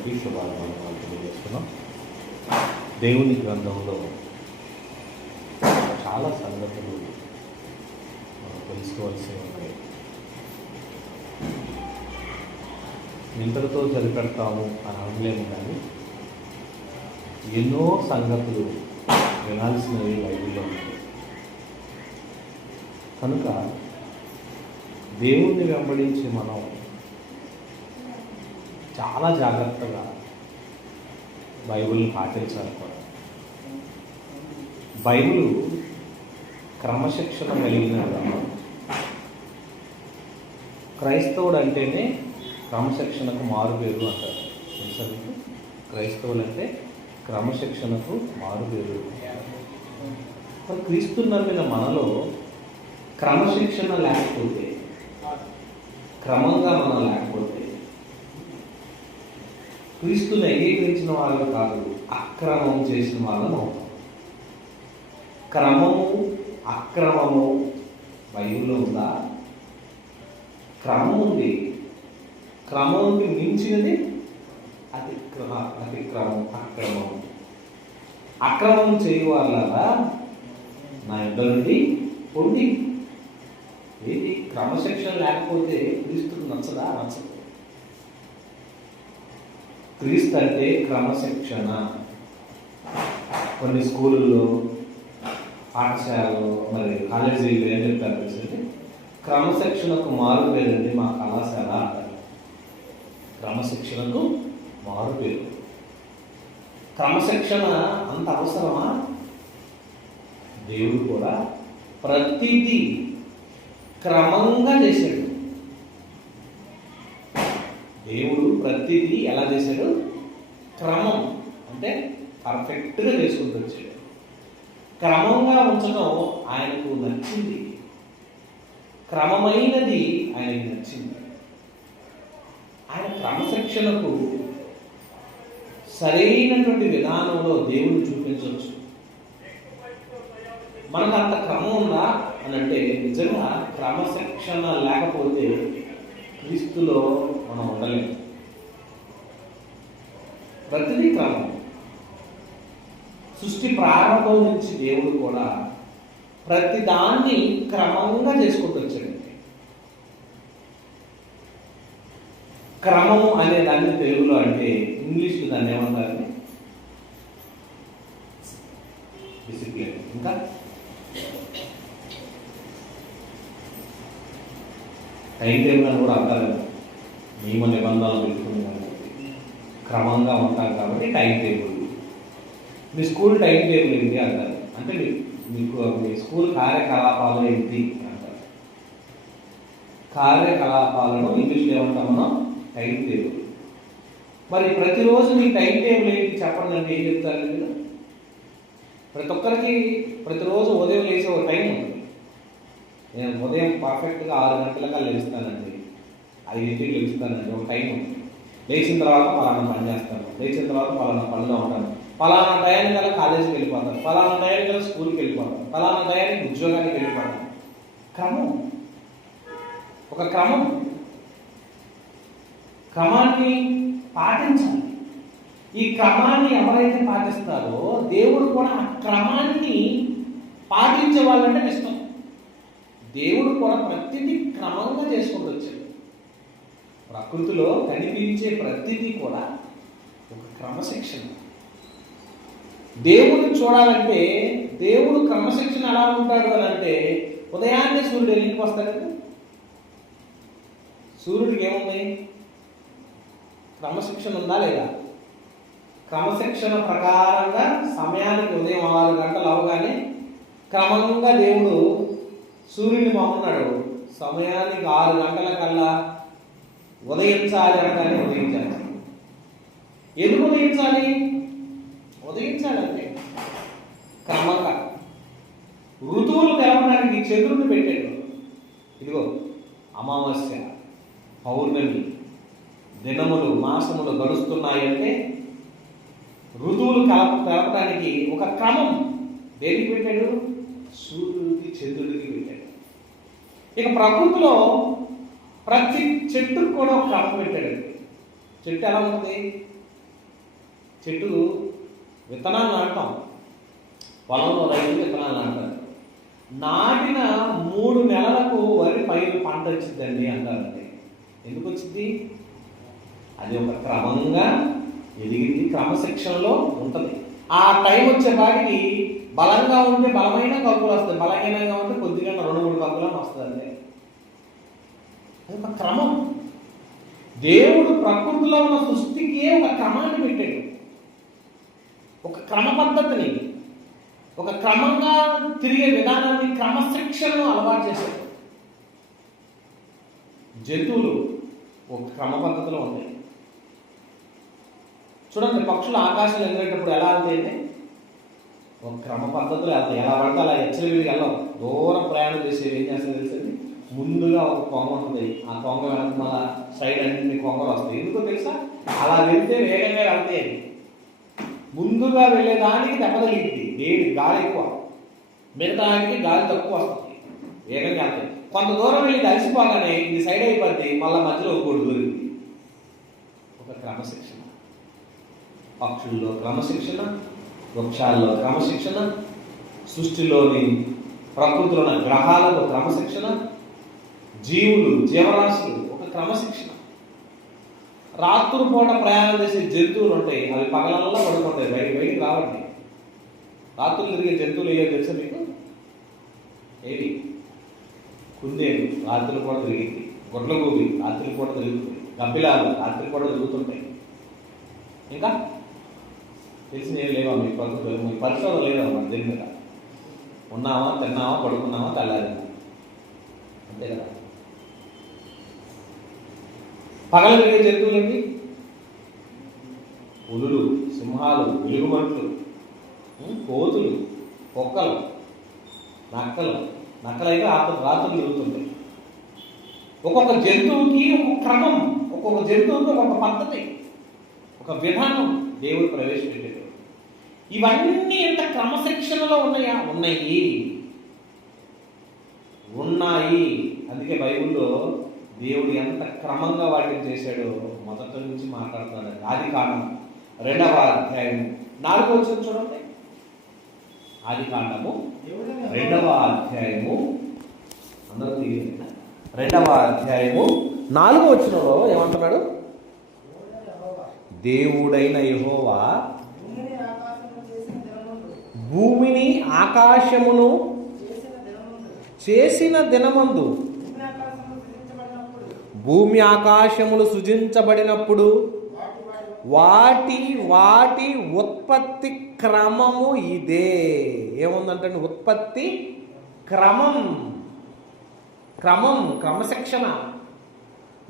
అందరికీ శుభాకాంక్షలు తెలియజేస్తున్నాం. దేవుని గ్రంథంలో చాలా సంగతులు మనం తెలుసుకోవాల్సి ఉన్నాయి. ఇంతటితో సరిపెడతాము అని అనలేము, కానీ ఎన్నో సంగతులు వినాల్సినవి బైబిల్లో ఉన్నాయి. కనుక దేవుణ్ణి వెంబడించి మనం చాలా జాగ్రత్తగా బైబిల్ని పాటించాలి కూడా. బైబిల్ క్రమశిక్షణ కలిగిన గ్రంథం. క్రైస్తవుడు అంటేనే క్రమశిక్షణకు మారుపేరు అంటారు. తెలుసా మీకు? క్రైస్తవులు అంటే క్రమశిక్షణకు మారుపేరు. మరి క్రీస్తు నమ్మిన మనలో క్రమశిక్షణ లేకపోతే, క్రమంగా మనం లేకపోతే క్రీస్తుని అంగీకరించిన వాళ్ళు కాదు, అక్రమం చేసిన వాళ్ళను అవుతాం. క్రమము అక్రమము బైబిల్లో ఉందా? క్రమం ఉంది. క్రమంకి మించినది అతిక్రమం, అక్రమం. అక్రమం చేయవాళ్ళగా నా ఇంట్లో నుండి పొండి. ఏది? క్రమశిక్షణ లేకపోతే క్రీస్తుకు నచ్చదా? నచ్చదు. క్రీస్తు అంటే క్రమశిక్షణ. కొన్ని స్కూళ్ళల్లో, పాఠశాలలో, మరి కాలేజీలో ఏం చెప్తారు తెలుసండి? క్రమశిక్షణకు మారు పేరండి మా కళాశాల అంటారు. క్రమశిక్షణకు మారు పేరు. క్రమశిక్షణ అంత అవసరమా? దేవుడు కూడా ప్రతిదీ క్రమంగా చేశాడు. దేవుడు ప్రతిదీ ఎలా చేశాడు? క్రమం అంటే పర్ఫెక్ట్గా చేసుకుంటూ వచ్చాడు. క్రమంగా ఉంచడం ఆయనకు నచ్చింది. క్రమమైనది ఆయనకు నచ్చింది. ఆయన క్రమశిక్షణకు సరైనటువంటి విధానంలో దేవుడు చూపించవచ్చు. మనకు అంత క్రమం ఉందా అని అంటే, నిజంగా క్రమశిక్షణ లేకపోతే క్రీస్తులో మనం ఉండలేము. ప్రతిదీ క్రమం. సృష్టి ప్రారంభం నుంచి దేవుడు కూడా ప్రతి దాన్ని క్రమంగా చేసుకుంటూ వచ్చాడు. క్రమము అనే దాన్ని తెలుగులో అంటే, ఇంగ్లీష్లో దాన్ని ఏమంటారండి? డిసిప్లిన్. ఇంకా టైం టేబుల్ అని కూడా అంటారు. నియమ నిబంధనలు పెట్టుకుని క్రమంగా ఉంటారు కాబట్టి టైం టేబుల్. మీ స్కూల్ టైం టేబుల్ ఏంటి అంటారు. అంటే మీకు మీ స్కూల్ కార్యకలాపాలు ఏంటి అంటారు. కార్యకలాపాలను ఇంగ్లీష్లో ఏమంటాం మనం? Time table. మరి ప్రతిరోజు మీ టైం టేబుల్ ఏంటి చెప్పండి అంటే ఏం చెప్తారు మీరు? ప్రతి ఒక్కరికి ప్రతిరోజు ఉదయం లేచే ఒక టైం ఉంటుంది. నేను ఉదయం పర్ఫెక్ట్గా 6 గంటలగా లేస్తానండి, 5ంటికి లేస్తానండి, ఒక టైం ఉంది. లేచిన తర్వాత పలానా పని చేస్తాను, లేచిన తర్వాత పలానా పనిలో ఉంటాను, పలానా టయానికి గల కాలేజీకి వెళ్ళిపోతాను, పలానా టయానికి గల స్కూల్కి వెళ్ళిపోతాను, పలానా టయానికి ఉద్యోగానికి వెళ్ళిపోతాను. క్రమం, ఒక క్రమం. క్రమాన్ని పాటించాలి. ఈ క్రమాన్ని ఎవరైతే పాటిస్తారో దేవుడు కూడా ఆ క్రమాన్ని పాటించే వాళ్ళంటే ఇష్టం. దేవుడు కూడా ప్రతిదీ క్రమంగా చేసుకుంటూ వచ్చాడు. ప్రకృతిలో కనిపించే ప్రతిదీ కూడా ఒక క్రమశిక్షణ. దేవుడిని చూడాలంటే దేవుడు క్రమశిక్షణ ఎలా ఉంటాడు అని అంటే, ఉదయాన్నే సూర్యుడు ఎన్నింటికి వస్తాడంటే, సూర్యుడికి ఏముంది? క్రమశిక్షణ ఉందా లేదా? క్రమశిక్షణ ప్రకారంగా సమయానికి ఉదయం 6 గంటలు అవగానే క్రమంగా దేవుడు సూర్యుడిని పంపున్నాడు. సమయానికి 6 గంటల కల్లా ఉదయించాలి అనగానే ఉదయించాలి. ఎందుకు ఉదయించాలి? ఉదయించాలంటే క్రమంగా. ఋతువులు తెలపడానికి చంద్రుడిని పెట్టాడు. ఇదిగో అమావాస్య, పౌర్ణమి, దినములు, మాసములు గడుస్తున్నాయంటే ఋతువులు తెలపడానికి ఒక క్రమం దేనికి పెట్టాడు? సూర్యుడికి, చంద్రుడికి పెట్టాడు. ఇక ప్రకృతిలో ప్రతి చెట్టుకు కూడా ఒక క్రమం పెట్టాడు. చెట్టు ఎలా ఉంటుంది? చెట్టు విత్తనాలు నాటుతాం, పొలంలో రైతు విత్తనాలు నాటుతారు. నాటిన 3 నెలలకు వరి పైరు పంట వచ్చిందండి అంటారండి. ఎందుకు వచ్చింది? అది ఒక క్రమంగా ఎదిగింది, క్రమశిక్షణలో ఉంటుంది. ఆ టైం వచ్చేపాటికి బలంగా ఉంటే బలమైన కంకులు వస్తాయి, బలహీనంగా ఉంటే కొద్దిగా 2-3 కంకులను వస్తుంది. అది ఒక క్రమం. దేవుడు ప్రకృతిలో ఉన్న సృష్టికి ఒక క్రమాన్ని పెట్టాడు, ఒక క్రమ పద్ధతిని, ఒక క్రమంగా తిరిగే విధానాన్ని, క్రమశిక్షణను అలవాటు చేశాడు. జంతువులు ఒక క్రమ పద్ధతిలో ఉంటాయి. చూడండి, పక్షులు ఆకాశంలో ఎగిరేటప్పుడు ఎలా వెళ్తాయండి? ఒక క్రమ పద్ధతిలో వెళ్తాయి. ఎలా పడితే అలా హెచ్చరికలు వెళ్ళం. దూరం ప్రయాణం చేసేవి ఏం చేస్తాయి తెలుసండి? ముందుగా ఒక కొంగ ఉంటుంది, ఆ కొంగ వెనక మళ్ళా సైడ్ అన్ని కొంగలు వస్తాయి. ఎందుకో తెలుసా? అలా వెళ్తే వేగంగా వెళ్తాయి. ముందుగా వెళ్ళేదానికి దెబ్బతగిలింది, వేడి గాలి ఎక్కువ, మిగతానికి గాలి తక్కువ వస్తుంది, వేగంగా వెళ్తాయి. కొంత దూరం వెళ్ళి అలసిపోగానే ఇది సైడ్ అయిపోద్ది, మళ్ళీ మధ్యలో ఒకటి దొరికింది. ఒక క్రమశిక్షణ. పక్షుల్లో క్రమశిక్షణ, వృక్షాల్లో క్రమశిక్షణ, సృష్టిలోని ప్రకృతిలోని గ్రహాలకు క్రమశిక్షణ, జీవులు జీవరాశులు ఒక క్రమశిక్షణ. రాత్రి పూట ప్రయాణం చేసే జంతువులు ఉంటాయి, అవి పగలల్లా పడుకుంటాయి, బయటికి రావండి. రాత్రులు తిరిగే జంతువులు ఏవో తెలుసా మీకు? ఏవి? కుందేలు రాత్రి పూట తిరిగింది, గొడ్ల గోబి రాత్రి పూట తిరుగుతుంది, గబ్బిలాలు రాత్రి పూట తిరుగుతుంటాయి. ఇంకా తెలిసినవి లేవా మీ ప్రకృతి? మీ పరిశోధన లేదా మన దీని మీద? ఉన్నామా, తిన్నామా, పడుకున్నామా, తెల్లారిందా, అంతే కదా. పగల తిరిగే జంతువులండి పులులు, సింహాలు, వెలుగుమంట్లు, కోతులు, కుక్కలు, నక్కలైతే రాత్రులు తిరుగుతుంటాయి. ఒక్కొక్క జంతువుకి ఒక క్రమం, ఒక్కొక్క జంతువుకి ఒక పద్ధతి, ఒక విధానం దేవుడు ప్రవేశపెట్టాడు. ఇవన్నీ ఎంత క్రమశిక్షణలో ఉన్నాయా? ఉన్నాయి. అందుకే బైబిల్లో దేవుడు ఎంత క్రమంగా వాటిని చేశాడో మొదటి నుంచి మాట్లాడుతున్నాడు. ఆదికాండం 2వ అధ్యాయం 4వ వచనం చూడండి. ఆదికాండము 2వ అధ్యాయము, అందరూ 2వ అధ్యాయము 4వ వచనంలో ఏమంటున్నాడు? దేవుడైన యెహోవా భూమిని ఆకాశమును చేసిన దినమందు, భూమి ఆకాశములు సృజించబడినప్పుడు వాటి ఉత్పత్తి క్రమము ఇదే. ఏముందంటే ఉత్పత్తి క్రమశిక్షణ.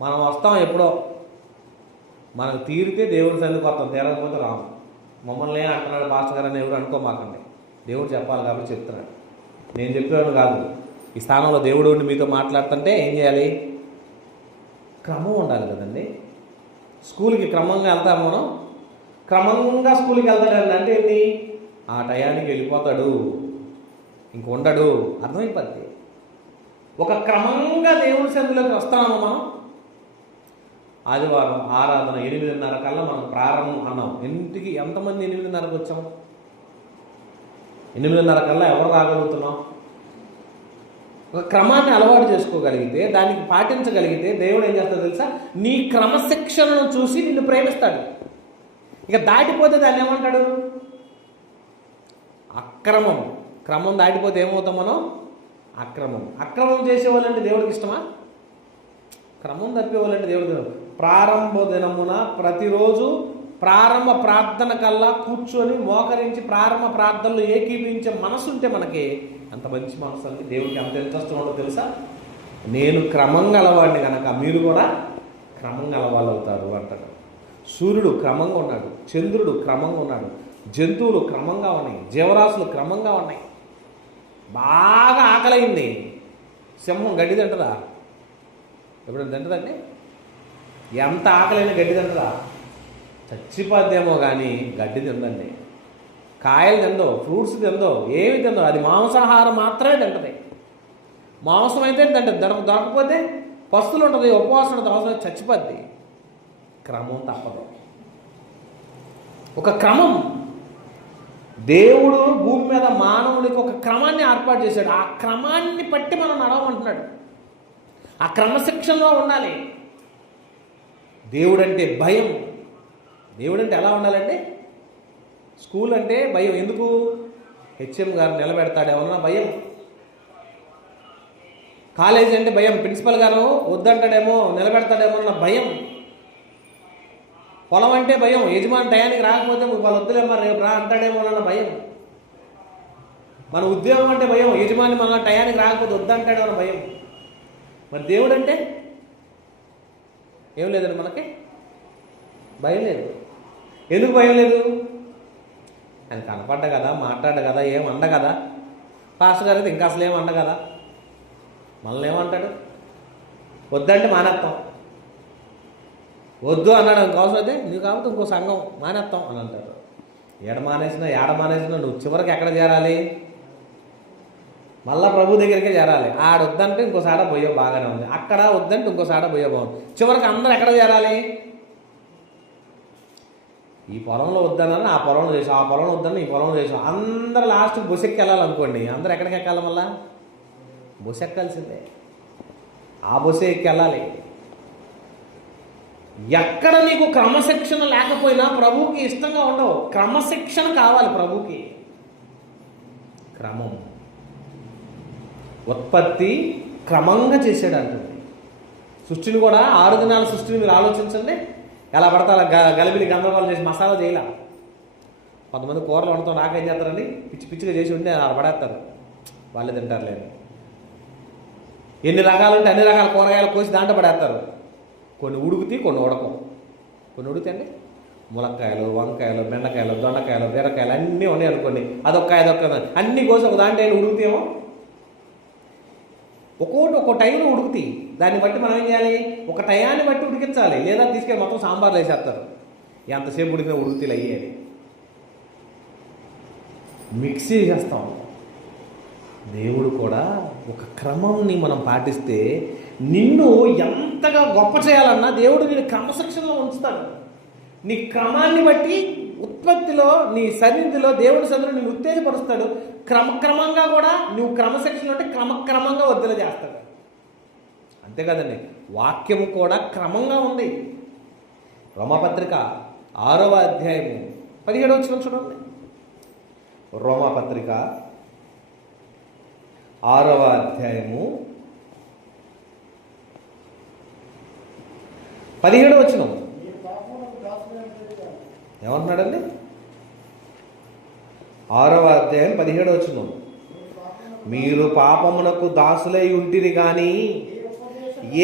మనం వస్తాం ఎప్పుడో, మనకు తీరితే దేవుడి సన్నిధికి వస్తాం, తీరకపోతే రాము. మమ్మల్ని అంటున్నాడు పాస్టర్ గారు అని ఎవరు అనుకోమాకండి. దేవుడు చెప్పాలి కాబట్టి చెప్తున్నాడు, నేను చెప్పేవాడు కాదు. ఈ స్థానంలో దేవుడు ఉండి మీతో మాట్లాడుతుంటే ఏం చేయాలి? క్రమం ఉండాలి కదండి. స్కూల్కి క్రమంగా వెళ్తాము మనం, క్రమంగా స్కూల్కి వెళ్తాడు అంటే ఏంటి? ఆ టయానికి వెళ్ళిపోతాడు, ఇంక ఉండడు, అర్థమైపోద్ది. ఒక క్రమంగా దేవుడి సన్నిధిలోకి వస్తున్నాము మనం. ఆదివారం ఆరాధన 8:30 కల్లా మనం ప్రారంభం అన్నాం. ఇంటికి ఎంతమంది 8:30కి వచ్చాం? 8:30 కల్లా ఎవరు రాగలుగుతున్నాం? ఒక క్రమాన్ని అలవాటు చేసుకోగలిగితే, దానికి పాటించగలిగితే దేవుడు ఏం చేస్తాడో తెలుసా? నీ క్రమశిక్షణను చూసి నిన్ను ప్రేమిస్తాడు. ఇక దాటిపోతే దాన్ని ఏమంటాడు? అక్రమం. క్రమం దాటిపోతే ఏమవుతాం మనం? అక్రమం చేసేవాళ్ళంటే దేవుడికి ఇష్టమా? క్రమం తప్పేవాళ్ళంటే దేవుడు. ప్రారంభ దినమున ప్రతిరోజు ప్రారంభ ప్రార్థన కల్లా కూర్చొని మోకరించి ప్రారంభ ప్రార్థనలు ఏకీపించే మనసు ఉంటే మనకి అంత మంచి మనసు అంటే దేవుడికి అంత ఇంట్రెస్ట్ ఉండదు తెలుసా? నేను క్రమంగా అలవాడిని కనుక మీరు కూడా క్రమంగా అలవాళ్ళు అవుతారు అంటాడు. సూర్యుడు క్రమంగా ఉన్నాడు, చంద్రుడు క్రమంగా ఉన్నాడు, జంతువులు క్రమంగా ఉన్నాయి, జీవరాశులు క్రమంగా ఉన్నాయి. బాగా ఆకలైంది, సింహం గడ్డి తింటదా? ఎప్పుడైనా తింటదండి? ఎంత ఆకలైనా గడ్డి తింటదా? చచ్చిపోద్దేమో కానీ గడ్డి తిందండి. కాయలు తిందో, ఫ్రూట్స్ తిందో, ఏమి తిందో, అది మాంసాహారం మాత్రమే తింటది. మాంసం అయితే తింటది, దొరకపోతే పస్తులు ఉంటుంది, ఉపవాసం ఉంటుంది, అవసరం చచ్చిపోద్ది. క్రమం తప్పదు. ఒక క్రమం. దేవుడు భూమి మీద మానవునికి ఒక క్రమాన్ని ఏర్పాటు చేశాడు. ఆ క్రమాన్ని బట్టి మనం నడవమంటున్నాడు. ఆ క్రమశిక్షణలో ఉండాలి. దేవుడు అంటే భయం. దేవుడు అంటే ఎలా ఉండాలంటే, స్కూల్ అంటే భయం. ఎందుకు? హెచ్ఎం గారు నిలబెడతాడేమన్నా భయం. కాలేజీ అంటే భయం. ప్రిన్సిపల్ గారు వద్దంటాడేమో, నిలబెడతాడేమో అన్న భయం. పొలం అంటే భయం. యజమాని టయానికి రాకపోతే వాళ్ళు వద్దులేమో, రేపు రా అంటాడేమో అన్న భయం. మన ఉద్యోగం అంటే భయం. యజమాని మన టయానికి రాకపోతే వద్దంటాడేమో అన్న భయం. మరి దేవుడు అంటే ఏం లేదండి, మనకి భయం లేదు. ఎందుకు భయం లేదు? ఆయన కనపడ్డ కదా, మాట్లాడ్డ కదా, ఏం అండ కదా. పాస్టర్ గారు అయితే ఇంకా అసలు ఏం అండ కదా. మనల్ని ఏమంటాడు? వద్దంటే మానేస్తాం. వద్దు అన్నాడు ఇంకోసం అయితే, నీకు కాబట్టి ఇంకో సంఘం మానేస్తాం అని అంటారు. ఏడ మానేసినా నువ్వు చివరికి ఎక్కడ చేరాలి? మళ్ళా ప్రభు దగ్గరికే చేరాలి. ఆడ వద్దంటే ఇంకోసాడ పోయే బాగానే ఉంది, అక్కడ వద్దంటే ఇంకోసాడ పోయే బాగుంది. చివరికి అందరూ ఎక్కడ చేరాలి? ఈ పొలంలో వద్దనని ఆ పొలంలో చేసాం, ఆ పొలంలో వద్దని ఈ పొలంలో చేసాం. అందరూ లాస్ట్కి బస్సు ఎక్కి వెళ్ళాలనుకోండి, అందరూ ఎక్కడికి ఎక్కాలి? మళ్ళా బస్సు ఎక్కాల్సిందే. ఆ బస్సు ఎక్కి వెళ్ళాలి. ఎక్కడ నీకు క్రమశిక్షణ లేకపోయినా ప్రభువుకి ఇష్టంగా ఉండవు. క్రమశిక్షణ కావాలి ప్రభువుకి. క్రమం. ఉత్పత్తి క్రమంగా చేసాడు అంటుంది. సృష్టిని కూడా 6 దినాల సృష్టిని మీరు ఆలోచించండి. ఎలా పడతా గలిబిలి గందరగోళం చేసి మసాలా చేయాల. కొంతమంది కూరలు వండుతాం, నాకేం చేస్తారండి, పిచ్చిగా చేసి ఉంటే అలా పడేస్తారు, వాళ్ళే తింటారు లేదు. ఎన్ని రకాలు ఉంటే అన్ని రకాల కూరగాయలు కోసి దాంట్లో పడేస్తారు. కొన్ని ఉడుకుతాయి, కొన్ని ఉడకం. కొన్ని ఉడుకుతాయండి, ములక్కాయలు, వంకాయలు, బెండకాయలు, దొండకాయలు, బీరకాయలు అన్నీ ఉన్నాయి అనుకోండి. అదొక్క అన్నీ కోసి ఒక దాంట్లో ఉడుకుతాయేమో. ఒక్కోటి ఒక్కో టైంలో ఉడుకుతాయి. దాన్ని బట్టి మనం ఏం చేయాలి? ఒక టయాన్ని బట్టి ఉడికించాలి. లేదా తీసుకెళ్ళి మొత్తం సాంబార్లు వేసేస్తారు. ఎంతసేపు ఉడికినా ఉడుకుతాయి అయ్యేది. మిక్సీ చేస్తాం. దేవుడు కూడా ఒక క్రమంని మనం పాటిస్తే నిన్ను ఎంతగా గొప్ప చేయాలన్నా దేవుడు నేను క్రమశిక్షణలో ఉంచుతాడు. నీ క్రమాన్ని బట్టి ఉత్పత్తిలో, నీ సన్నిధిలో, దేవుని సన్నిధిలో నేను ఉత్తేజపరుస్తాడు. క్రమక్రమంగా కూడా నువ్వు క్రమశిక్షణ అంటే క్రమక్రమంగా వద్దలు చేస్తాడు. అంతే కదండి, వాక్యము కూడా క్రమంగా ఉంది. రోమాపత్రిక 6వ అధ్యాయము 17వ వచనం చూడండి. రోమాపత్రిక 6వ అధ్యాయము 17వ వచనం ఏమంటున్నాడండి? 6వ అధ్యాయం 17వ వచనం. మీరు పాపమునకు దాసులై ఉంటిరి గాని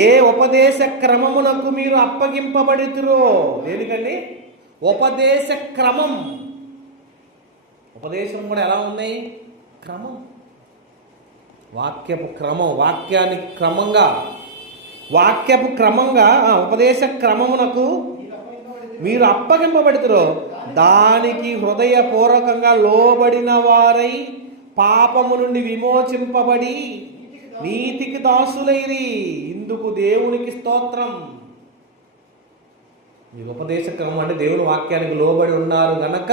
ఏ ఉపదేశ క్రమమునకు మీరు అప్పగింపబడితురో. దేనికండి? ఉపదేశ క్రమం. ఉపదేశం కూడా ఎలా ఉన్నాయి? క్రమం. వాక్యపు క్రమం. వాక్యపు క్రమంగా ఉపదేశ క్రమమునకు మీరు అప్పగింపబడితురో దానికి హృదయపూర్వకంగా లోబడిన వారై పాపము నుండి విమోచింపబడి నీతికి దాసులైరి. ఇందుకు దేవునికి స్తోత్రం. ఈ ఉపదేశ క్రమం అంటే దేవుని వాక్యానికి లోబడి ఉన్నారు గనక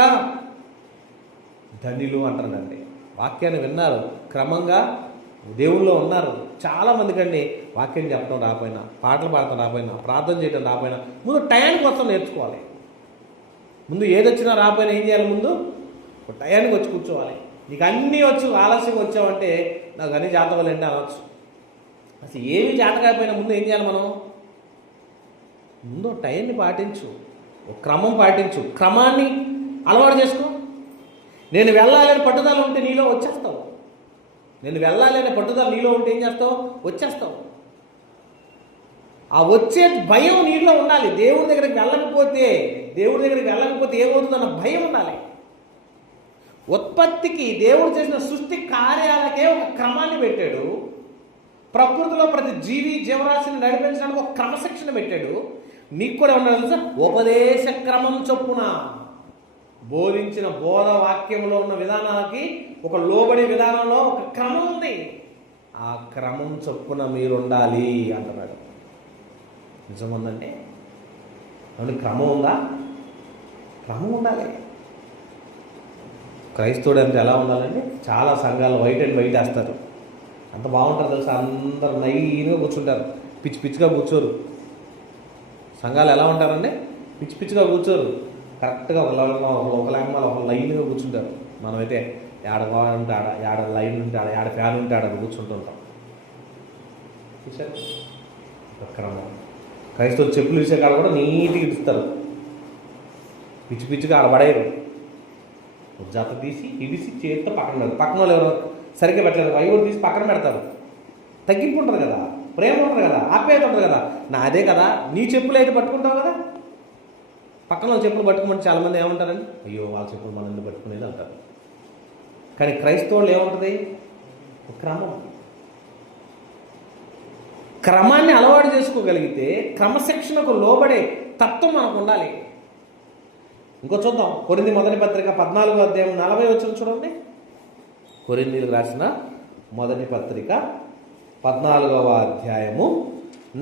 ధన్యులు అంటారండి. వాక్యాన్ని విన్నారు, క్రమంగా దేవుల్లో ఉన్నారు. చాలామంది కండి వాక్యం చెప్పడం రాకపోయినా, పాటలు పాడటం రాకపోయినా, ప్రార్థన చేయడం రాకపోయినా ముందు టయానికి వస్తాం నేర్చుకోవాలి. ముందు ఏదొచ్చినా రాకపోయినా ఏం చేయాలి? ముందు టయానికి వచ్చి కూర్చోవాలి. నీకు అన్నీ వచ్చు, ఆలస్యంగా వచ్చావంటే నాకు అన్ని జాతకాలు ఏంటి అనవచ్చు. అసలు ఏమి జాతకాకపోయినా ముందు ఏం చేయాలి? మనం ముందు టైంని పాటించు, ఒక క్రమం పాటించు, క్రమాన్ని అలవాటు చేసుకో. నేను వెళ్ళాలని పట్టుదల ఉంటే నీలో వచ్చేస్తావు. నేను వెళ్ళాలనే పట్టుదల నీలో ఉంటే ఏం చేస్తావు? వచ్చేస్తావు. ఆ వచ్చే భయం నీలో ఉండాలి. దేవుడి దగ్గరికి వెళ్ళకపోతే ఏమవుతుందన్న భయం ఉండాలి. ఉత్పత్తికి దేవుడు చేసిన సృష్టి కార్యాలకే ఒక క్రమాన్ని పెట్టాడు. ప్రకృతిలో ప్రతి జీవరాశిని నడిపించడానికి ఒక క్రమశిక్షణ పెట్టాడు. నీకు కూడా ఉన్నాడు తెలుసా? ఉపదేశ క్రమం చొప్పున బోధించిన బోధ వాక్యంలో ఉన్న విధానానికి ఒక లోబడి విధానంలో ఒక క్రమం ఉంది. ఆ క్రమం చొప్పున మీరు ఉండాలి అంటున్నాడు. నిజముందంటే అవును, క్రమం ఉందా? క్రమం ఉండాలి. క్రైస్తవుడు అంటే ఎలా ఉండాలండి? చాలా సంఘాలు వైట్ అండ్ వైట్ వేస్తారు, అంత బాగుంటారు తెలుసా, అందరు నైన్గా కూర్చుంటారు, పిచ్చి పిచ్చిగా కూర్చోరు. సంఘాలు ఎలా ఉంటారండి? పిచ్చి పిచ్చిగా కూర్చోరు, కరెక్ట్గా ఒక లైన్గా కూర్చుంటారు. మనమైతే ఏడ ఉంటే ఆడ, ఏడ లైన్ ఉంటే ఆడ, ఏడ ఫ్యాన్ ఉంటే ఆడ కూర్చుంటుంటాం. చూసారు క్రమం. క్రైస్తవులు చెప్పులు ఇచ్చే కాడ కూడా నీట్గా ఇస్తారు, పిచ్చి పిచ్చిగా ఆడ పడేయరు. జత తీసి ఇడిసి చేతితో పక్కన పెడతారు. పక్కన వాళ్ళు ఎవరు సరిగ్గా పెట్టలేదు, అవి కూడా తీసి పక్కన పెడతారు. తగ్గింపు ఉంటుంది కదా, ప్రేమ ఉంటుంది కదా, ఆప్యాయత ఉంటుంది కదా. అదే కదా, నీ చెప్పులు అయితే పట్టుకుంటావు కదా. పక్కన వాళ్ళ చెప్పులు పట్టుకుంటే చాలామంది ఏమంటారండి, అయ్యో వాళ్ళ చెప్పులు మనల్ని పట్టుకునేది అంటారు. కానీ క్రైస్తవులు ఏముంటుంది? క్రమం. క్రమాన్ని అలవాటు చేసుకోగలిగితే క్రమశిక్షణకు లోబడే తత్వం మనకు ఉండాలి. ఇంకో చూద్దాం, కొరింథీ మొదటి పత్రిక 14వ అధ్యాయం 40 వచనం చూడండి. కొరింథీలకు రాసిన మొదటి పత్రిక 14వ అధ్యాయము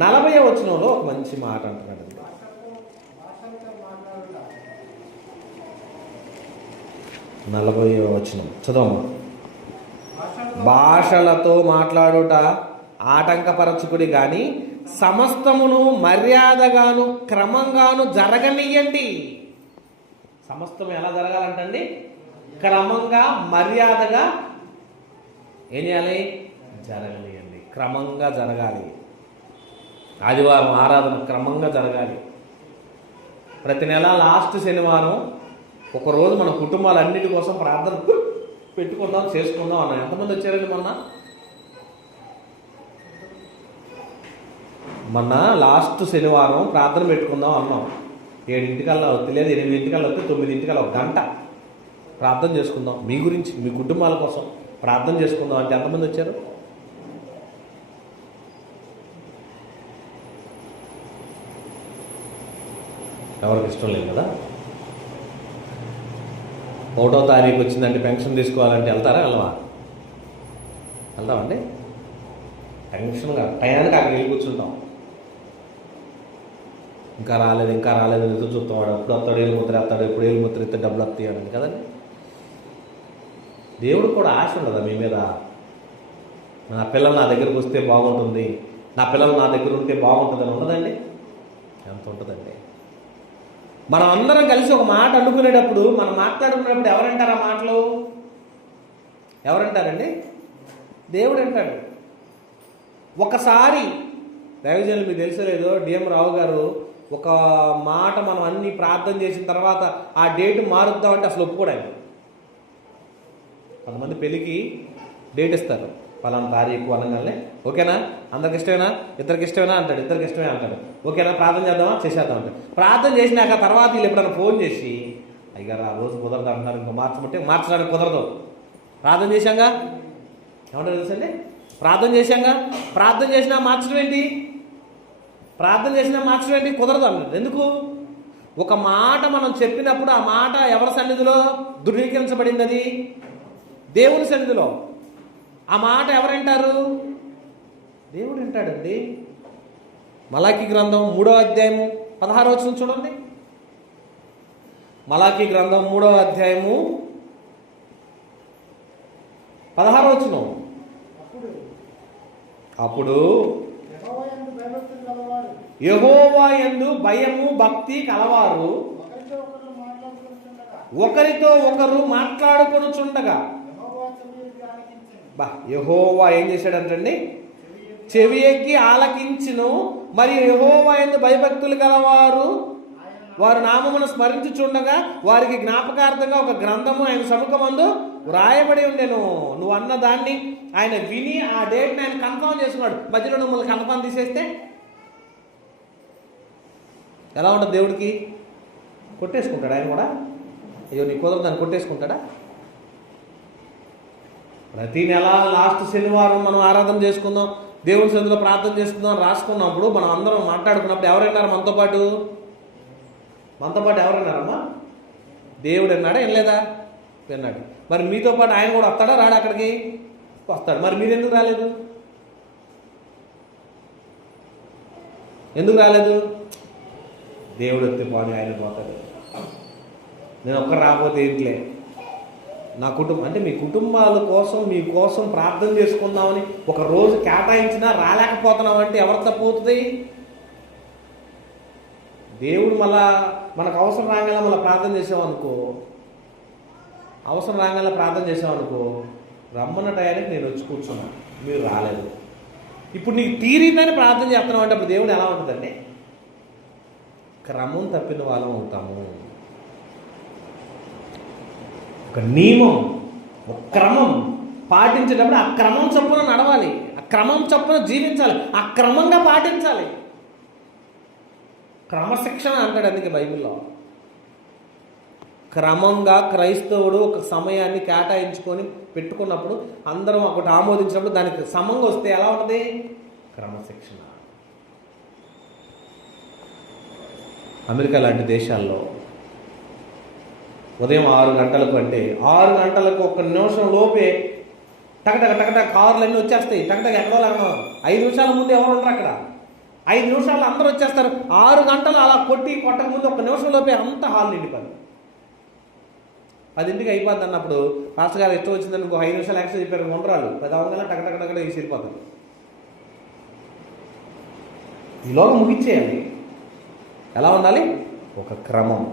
40వ వచనంలో ఒక మంచి మాట అంటున్నాడు. 40వ వచనం చదవమ్మా. భాషలతో మాట్లాడుట ఆటంకపరచుకుడి కానీ సమస్తమును మర్యాదగాను క్రమంగాను జరగనియండి. సమస్తం ఎలా జరగాలంటండి? క్రమంగా మర్యాదగా ఏం చేయాలి? జరగనియండి. క్రమంగా జరగాలి. ఆదివారం ఆరాధన క్రమంగా జరగాలి. ప్రతి నెల లాస్ట్ శనివారం ఒకరోజు మన కుటుంబాలన్నిటి కోసం ప్రార్థన పెట్టుకుందాం, చేసుకుందాం అన్నాం. ఎంతమంది వచ్చారండి మొన్న లాస్ట్ శనివారం ప్రార్థన పెట్టుకుందాం అన్నాం. 7:00 తెలియదు, 8:00 వస్తే 9:00 ఒక గంట ప్రార్థన చేసుకుందాం, మీ గురించి మీ కుటుంబాల కోసం ప్రార్థన చేసుకుందాం అంటే ఎంతమంది వచ్చారు? ఎవరికి ఇష్టం లేదు కదా. 1వ తారీఖు వచ్చిందంటే పెన్షన్ తీసుకోవాలంటే వెళ్తారా? వెళ్దామండి. టెన్షన్గా టయానికి అక్కడికి వెళ్ళి కూర్చుంటాం. ఇంకా రాలేదు ఎదురు చూస్తాం. వాడు ఎప్పుడు వస్తాడు, ఏళ్ళు ముద్ర వస్తాడు, ఎప్పుడు ఏళ్ళు ముద్ర ఇస్తే డబ్బులు వస్తాయని కదండి. దేవుడు కూడా ఆశ ఉండదా మీ మీద? నా పిల్లలు నా దగ్గరకు వస్తే బాగుంటుంది, నా పిల్లలు నా దగ్గర ఉంటే బాగుంటుందని ఉండదండి? ఎంత ఉంటుందండి. మనం అందరం కలిసి ఒక మాట అనుకునేటప్పుడు, మనం మాట్లాడుకునేటప్పుడు ఎవరంటారు ఆ మాటలు? ఎవరంటారండి? దేవుడు అంటాడు. ఒకసారి దైవజనులు మీకు తెలుసలేదో, డిఎం రావు గారు ఒక మాట మనం అన్ని ప్రార్థన చేసిన తర్వాత ఆ డేట్ మారుద్దామంటే అసలు ఒప్పుకోవడానికి. కొంతమంది పెళ్ళికి డేట్ ఇస్తారు, పలానా తారీఖు అనగానే ఓకేనా, అందరికి ఇష్టమేనా, ఇద్దరికి ఇష్టమేనా అంటాడు, ఇద్దరికి ఇష్టమే అంటాడు. ఓకేనా, ప్రార్థన చేద్దామా, చేసేద్దాం అంటాడు. ప్రార్థన చేసినాక తర్వాత వీళ్ళు ఎప్పుడైనా ఫోన్ చేసి అయ్యారు ఆ రోజు కుదరదు అంటున్నారు, ఇంకా మార్చమంటే మార్చడానికి కుదరదు. ప్రార్థన చేశాంగా ఏమంటారు తెలుసండి? ప్రార్థన చేసినా మార్చడం ఏంటి? కుదరదు అన్నది. ఎందుకు? ఒక మాట మనం చెప్పినప్పుడు ఆ మాట ఎవరి సన్నిధిలో ధృవీకరించబడింది? అది దేవుని సన్నిధిలో. ఆ మాట ఎవరంటారు? దేవుడు అంటాడండి. మలాకీ గ్రంథం 3వ అధ్యాయము 16వ వచనం చూడండి. మలాకీ గ్రంథం 3వ అధ్యాయము 16వ వచనం. అప్పుడు యెహోవా యందు భయము భక్తి కలవారు ఒకరితో ఒకరు మాట్లాడుకొనుచుండగా, యెహోవా ఏం చేశాడంటండి? చెవి ఎక్కి ఆలకించును. మరియు యెహోవా యందు భయభక్తులు గలవారు వారు నామమును స్మరించుచుండగా వారికి జ్ఞాపకార్థంగా ఒక గ్రంథము ఆయన సముఖమందు వ్రాయబడి ఉండెను. నువ్వు అన్న దాన్ని ఆయన విని ఆ డేట్ని ఆయన కన్ఫర్మ్ చేసుకున్నాడు. మధ్యలో నువ్వు కన్ఫర్మ్ తీసేస్తే ఎలా ఉంటుంది? దేవుడికి కొట్టేసుకుంటాడు ఆయన కూడా. అయ్యో నీ కుదరదు దాన్ని కొట్టేసుకుంటాడా? ప్రతి నెల లాస్ట్ శనివారం మనం ఆరాధన చేసుకుందాం, దేవుని సన్నిధిలో ప్రార్థన చేసుకుందాం రాసుకున్నప్పుడు మనం అందరం మాట్లాడుకున్నప్పుడు ఎవరన్నారు మనతో పాటు ఎవరన్నారమ్మా? దేవుడు అన్నాడా? ఏం లేదా? విన్నాడు. మరి మీతో పాటు ఆయన కూడా వస్తాడా? రాడా? అక్కడికి వస్తాడు. మరి మీరు ఎందుకు రాలేదు? దేవుడు వస్తే పోనీ ఆయన పోతాడు. నేను ఒక్కరు రాకపోతే ఏంటిలే, నా కుటుంబం అంటే మీ కుటుంబాల కోసం మీకోసం ప్రార్థన చేసుకుందామని ఒక రోజు కేటాయించినా రాలేకపోతున్నాం అంటే ఎవరు తప్పు అవుతుంది? దేవుడు మళ్ళా మనకు అవసరం రాగానే మళ్ళీ ప్రార్థన చేసామనుకో, రమ్మన్న టయానికి నేను వచ్చి కూర్చున్నాను, మీరు రాలేదు. ఇప్పుడు నీకు తీరిందని ప్రార్థన చేస్తున్నావు అంటే అప్పుడు దేవుడు ఎలా ఉంటుందండి? క్రమం తప్పిన వాళ్ళం అవుతాము. ఒక నియమం, ఒక క్రమం పాటించేటప్పుడు ఆ క్రమం చొప్పున నడవాలి, ఆ క్రమం చొప్పున జీవించాలి, ఆ క్రమంగా పాటించాలి. క్రమశిక్షణ అంటాడు అందుకే బైబిల్లో. క్రమంగా క్రైస్తవుడు ఒక సమయాన్ని కేటాయించుకొని పెట్టుకున్నప్పుడు అందరం ఒకటి ఆమోదించినప్పుడు దానికి సమంగా వస్తే ఎలా ఉంటుంది? క్రమశిక్షణ. అమెరికా లాంటి దేశాల్లో ఉదయం 6 గంటలకు అంటే 6 గంటలకు 1 నిమిషం లోపే టకటక కార్లన్నీ వచ్చేస్తాయి. టకటక ఎక్కడో 5 నిమిషాల ముందు ఎవరు ఉండరు అక్కడ. 5 నిమిషాలు అందరూ వచ్చేస్తారు. 6 గంటలు అలా కొట్టక ముందు 1 నిమిషం లోపే అంతా హాల్ నిండిపోయింది. 10ంటికి అయిపోద్ది అన్నప్పుడు పాస్టర్ గారు ఎట్లా వచ్చిందని ఇంకో 5 నిమిషాలు ఎక్స్ట్రా చెప్పారు, ఉండరాలు 10 అవగానే టకటక వేసి వెళ్ళిపోతుంది. ఈలోగా ముగిచ్చేయాలి. ఎలా ఉండాలి? ఒక క్రమం.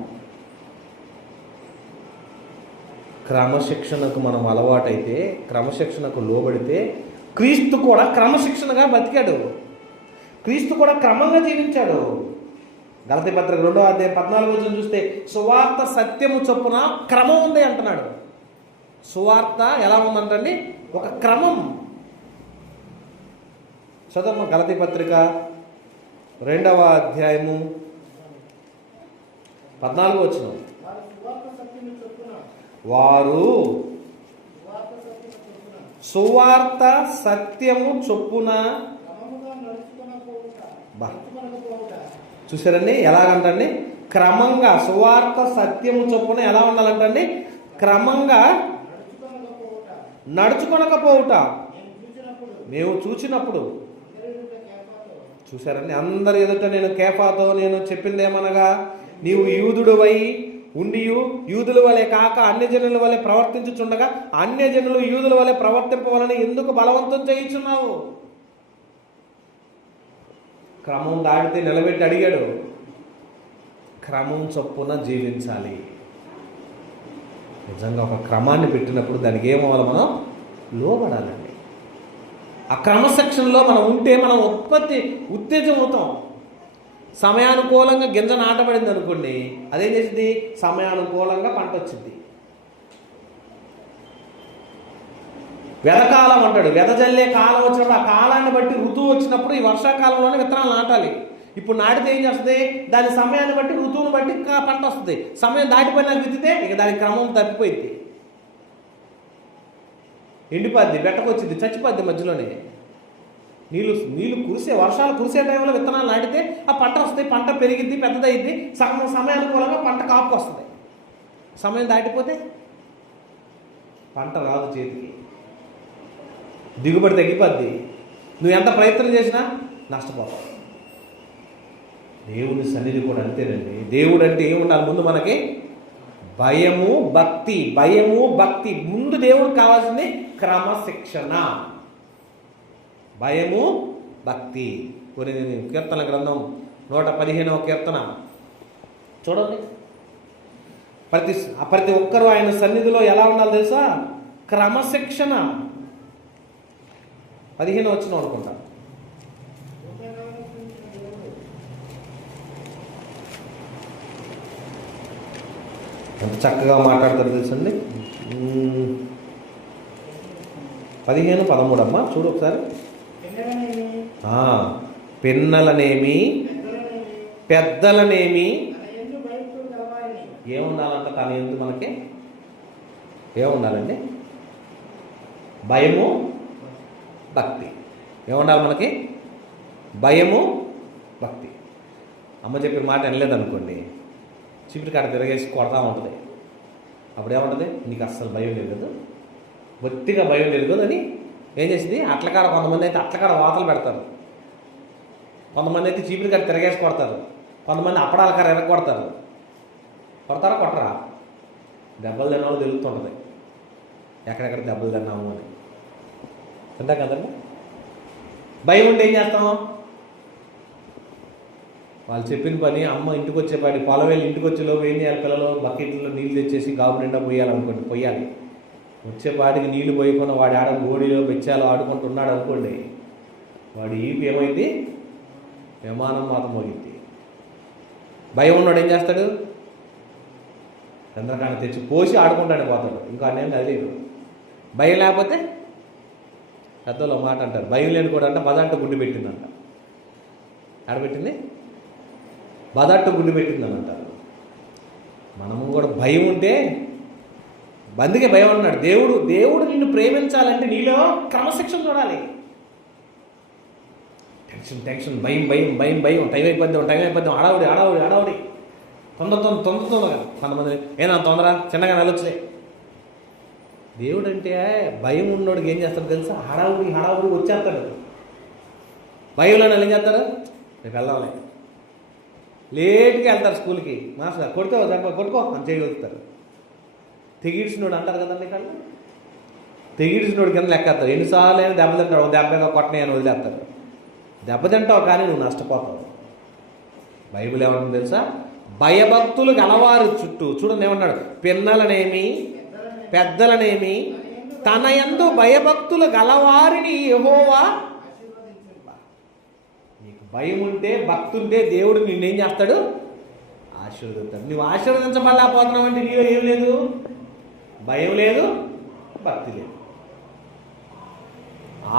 క్రమశిక్షణకు మనం అలవాటైతే, క్రమశిక్షణకు లోబడితే, క్రీస్తు కూడా క్రమశిక్షణగా బతికాడు, క్రీస్తు కూడా క్రమంగా జీవించాడు. గలతీ పత్రిక 2వ అధ్యాయం 14వ వచనం చూస్తే సువార్త సత్యము చొప్పున క్రమం ఉంది అంటున్నాడు. సువార్త ఎలా ఉందంటండి? ఒక క్రమం. చదవమ్మ గలతీ పత్రిక 2వ అధ్యాయము 14వ వచనం. వారు సువార్త సత్యము చొప్పున చూసారండి ఎలాగంటండి? క్రమంగా సువార్త సత్యము చొప్పున ఎలా ఉండాలంటండి? క్రమంగా నడుచుకొనకపోవుట మేము చూచినప్పుడు. చూసారండి, అందరి ఎదుట నేను కేఫాతో నేను చెప్పిందేమనగా, నీవు యూదుడువై ఉండియు యూదుల వలె కాక అన్యజనుల వలె ప్రవర్తించుచుండగా అన్యజనులు యూదుల వలె ప్రవర్తింపవాలని ఎందుకు బలవంతం చేయించున్నావు? క్రమం దాటితే నిలబెట్టి అడిగాడు. క్రమం చొప్పున జీవించాలి. నిజంగా ఒక క్రమాన్ని పెట్టినప్పుడు దానికి ఏమవ్వాలి? మనం లోబడాలండి. ఆ క్రమశిక్షణలో మనం ఉంటే మనం ఉత్తేజం అవుతాం. సమయానుకూలంగా గింజ నాటబడింది అనుకోండి, అదేం చేసింది? సమయానుకూలంగా పంట వచ్చింది. వెదకాలం అంటాడు, వెదజల్లే కాలం వచ్చినప్పుడు ఆ కాలాన్ని బట్టి ఋతువు వచ్చినప్పుడు ఈ వర్షాకాలంలోనే విత్తనాలు నాటాలి. ఇప్పుడు నాటితే ఏం చేస్తుంది? దాని సమయాన్ని బట్టి ఋతువుని బట్టి పంట వస్తుంది. సమయం దాటిపోయినా విత్తితే ఇక దాని క్రమం తప్పిపోయింది, ఎండిపోద్ది, బెట్టకొచ్చింది, చచ్చిపోద్ది మధ్యలోనే. నీళ్ళు కురిసే వర్షాలు కురిసే టైంలో విత్తనాలు నాటితే ఆ పంట వస్తుంది, పంట పెరిగిద్ది, పెద్దదైద్ది, సమయానుకూలంగా పంట కాపుకి వస్తుంది. సమయం దాటిపోతే పంట రాదు చేతికి, దిగుబడి తగ్గిపోద్ది, నువ్వు ఎంత ప్రయత్నం చేసినా నష్టపోతావు. దేవుని సన్నిధి కూడా అంతేనండి. దేవుడు అంటే ఏముండాలి? ముందు మనకి భయము భక్తి. ముందు దేవుడికి కావాల్సింది క్రమశిక్షణ, భయము భక్తి. కొన్ని కీర్తన గ్రంథం 115వ కీర్తన చూడండి. ప్రతి ఒక్కరూ ఆయన సన్నిధిలో ఎలా ఉండాలి తెలుసా? క్రమశిక్షణ. 15 వచ్చిన అనుకుంటా. ఎంత చక్కగా మాట్లాడతారు తెలుసండి. 15, 13 అమ్మా చూడు ఒకసారి. పిన్నలనేమి పెద్దలనేమి ఏముండాలంట? తన ఎందు మనకి ఏముండాలండి? భయము భక్తి. ఏముండాలి మనకి? భయము భక్తి. అమ్మ చెప్పిన మాట వినలేదనుకోండి, చీపిరి కాడ తిరగేసి కొడతా ఉంటుంది. అప్పుడు ఏముంటుంది? నీకు అస్సలు భయం లేదు కదా, బొత్తిగా భయం లేదు కదా అని ఏం చేసింది? అట్లకాడ కొంతమంది అయితే అట్లకాడ వాతలు పెడతారు, కొంతమంది అయితే చీపిరి కాడ తిరగేసి కొడతారు, కొంతమంది అప్పడాల కాడ ఎరగొడతారు. కొడతారా కొట్టరా? దెబ్బలు తిన్నామో తెలుస్తుంటుంది ఎక్కడెక్కడ దెబ్బలు తిన్నాము అని. అంతే కదండి. భయం ఉంటే ఏం చేస్తాం? వాళ్ళు చెప్పిన పని అమ్మ ఇంటికి వచ్చేపాటి పొలం వెళ్ళి ఇంటికి వచ్చేలోపు ఏం చేయాలి? పిల్లలు బకెట్లో నీళ్ళు తెచ్చేసి గాబు నిండా పోయాలనుకోండి, పొయ్యాలి. వచ్చేపాటికి నీళ్లు పోయకుండా వాడి ఆడ గోడిలో బెచ్చాలో ఆడుకుంటున్నాడు అనుకోండి, వాడు ఈపి ఏమైంది? విమానం మాత్రం మోగింది. భయం ఉన్నాడు ఏం చేస్తాడు? చంద్రకాండ తెచ్చి పోసి ఆడుకుంటాడు, పోతాడు. ఇంకా అన్నేం కదిలేదు. భయం లేకపోతే పెద్దలో మాట అంటారు, భయం లేని కూడా అంట బజార్తో గుండు పెట్టిందంట. ఆడబెట్టింది బజార్తో గుండు పెట్టిందని అంటారు. మనము కూడా భయం ఉంటే, అందుకే భయం అన్నాడు. దేవుడు నిన్ను ప్రేమించాలంటే నీలో క్రమశిక్షణ చూడాలి. టెన్షన్ భయం టైం అయిపోద్దాం హడావుడి తొందరగా కొంతమంది ఏనా తొందర చిన్నగా వెళ్ళొచ్చులే. దేవుడు అంటే భయం ఉన్నోడికి ఏం చేస్తాడు తెలుసా? హడావుడి వచ్చేస్తాడు. భయంలో ఏం చేస్తారు? రేపు వెళ్దాంలే, లేట్గా వెళ్తారు స్కూల్కి. మాస్టర్ కొడుకో అని చేయగలుగుతారు. తెగిడిసినోడు అంటారు కదండి. కళ్ళు తెగిడిసినోడు కింద లెక్కేస్తారు. ఎన్నిసార్లు అయినా దెబ్బ తింటాడు, దెబ్బగా కొట్టనే అని వదిలేస్తారు. దెబ్బ తింటావు కానీ నువ్వు నష్టపోతావు. బైబిల్ ఏమంటుంది తెలుసా? భయభక్తులు గలవారు చుట్టూ, చూడండి ఏమన్నాడు? పిన్నలనేమి పెద్దలనేమి తన యందు భయభక్తులు గలవారిని యెహోవా. నీకు భయం ఉంటే, భక్తి ఉంటే దేవుడు నిన్నేం చేస్తాడు? ఆశీర్వదిస్తాడు. నువ్వు ఆశీర్వదించబడలేకపోతున్నావు అంటే నీలో ఏం లేదు? భయం లేదు, భక్తి లేదు.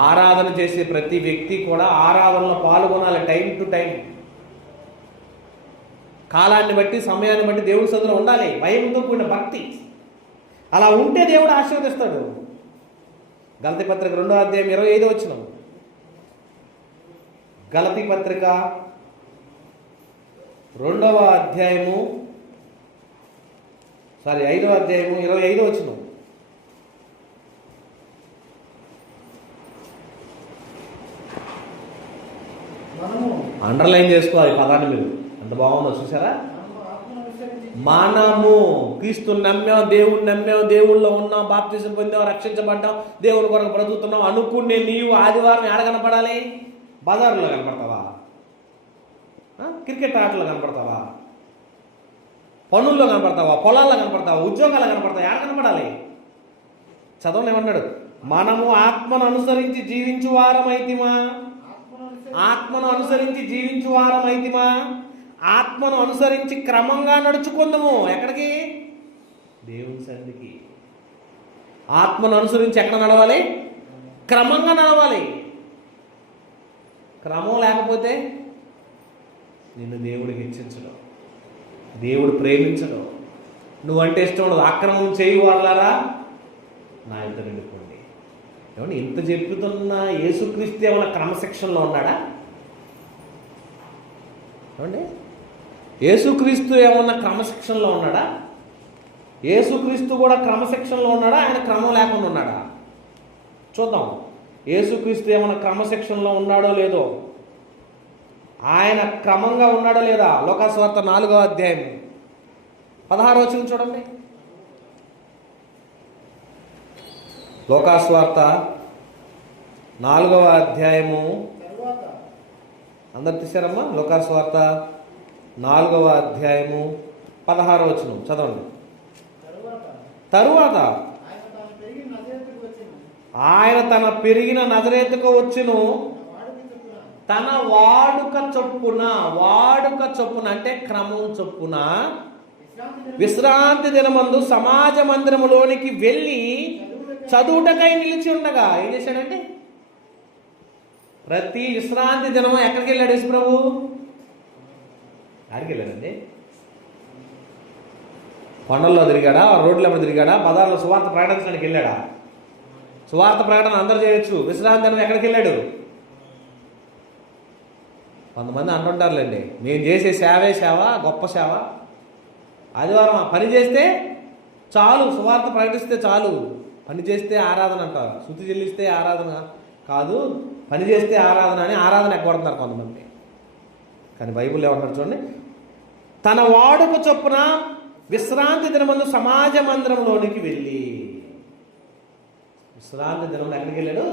ఆరాధన చేసే ప్రతి వ్యక్తి కూడా ఆరాధనలో పాల్గొనాలి. టైం టు టైం, కాలాన్ని బట్టి సమయాన్ని బట్టి దేవుడి సన్నిధిలో ఉండాలి. భయంతో కూడిన భక్తి. అలా ఉంటే దేవుడు ఆశీర్వదిస్తాడు. గలతీ పత్రిక 2వ అధ్యాయం 25వ వచనం. గలతీ పత్రిక 5వ అధ్యాయము 25వ వచనం. అండర్లైన్ చేసుకోవాలి పదాన్ని మీరు. అంత బాగుందో చూసారా? మనము క్రీస్తుని నమ్మాం, దేవుణ్ణి నమ్మాం, దేవుళ్ళలో ఉన్నాం, బాప్తిజం పొందాం, రక్షించబడ్డాం, దేవుని కొరకు బ్రతుకుతున్నాం అనుకునే నీవు ఆదివారం ఏడ కనపడాలి? బజార్లో కనపడతావా? క్రికెట్ ఆటలో కనపడతావా? పనుల్లో కనపడతావా? పొలాల్లో కనపడతావా? ఉద్యోగాల్లో కనపడతావా? ఏడ కనపడాలి? చదవని ఏమన్నాడు? మనము ఆత్మను అనుసరించి జీవించు వారమైతిమా, ఆత్మను అనుసరించి క్రమంగా నడుచుకుందాము. ఎక్కడికి? దేవుని సన్నిధికి. ఆత్మను అనుసరించి ఎక్కడ నడవాలి? క్రమంగా నడవాలి. క్రమం లేకపోతే నిన్ను దేవుడు హెచ్చించడం, దేవుడు ప్రేమించడం, నువ్వంటే ఇష్టం ఉండదు. అక్రమం చేయి వాళ్ళారా నా ఇంత నిండుకోండి. ఏమన్నా ఇంత చెప్పుతున్నా యేసుక్రీస్తు ఏమన్నా క్రమశిక్షణలో ఉన్నాడా? ఏమండి, యేసుక్రీస్తు ఏమన్నా క్రమశిక్షణలో ఉన్నాడా? యేసుక్రీస్తు కూడా క్రమశిక్షణలో ఉన్నాడా? ఆయన క్రమం లేకుండా ఉన్నాడా? చూద్దాం. యేసుక్రీస్తు ఏమన్నా క్రమశిక్షణలో ఉన్నాడో లేదో, ఆయన క్రమంగా ఉన్నాడో లేదా? లోకాసువార్త 4వ అధ్యాయం 16వ వచనం చూడండి. లోకాసువార్త 4వ అధ్యాయము, అందరు తీశారమ్మా? లోకాసువార్త 4వ అధ్యాయము 16వ వచనం చదవండి. తరువాత ఆయన తన పెరిగిన నజరేతుకు వచ్చును, తన వాడుక చొప్పున అంటే క్రమం చొప్పున విశ్రాంతి దినమందు సమాజ మందిరములోనికి వెళ్ళి చదువుటకై నిలిచి ఉండగా ఏం చేశాడంటే, ప్రతి విశ్రాంతి దినము ఎక్కడికి వెళ్ళాడు యేసు ప్రభు? ఆడికి వెళ్ళాడండి. కొండల్లో తిరిగాడా? రోడ్ల మీద తిరిగాడా? బజార్లో సువార్త ప్రకటించడానికి వెళ్ళాడా? సువార్త ప్రకటన అందరూ చేయొచ్చు. విశ్రాంతి దినం ఎక్కడికి వెళ్ళాడు? కొంతమంది అంటుంటారులేండి, మేము చేసే సేవే సేవ, గొప్ప సేవ. ఆదివారం పని చేస్తే చాలు, సువార్త ప్రకటిస్తే చాలు. పని చేస్తే ఆరాధన అంటారు. శృతి చెల్లిస్తే ఆరాధన కాదు, పని చేస్తే ఆరాధన అని ఆరాధన ఎక్కడుతున్నారు కొంతమంది. కానీ బైబిల్ ఏమంటారు చూడండి, తన వాడుక చొప్పున విశ్రాంతి దినమందు సమాజ మందిరంలోనికి వెళ్ళి. విశ్రాంతి దినం ఎక్కడికి వెళ్ళాడు?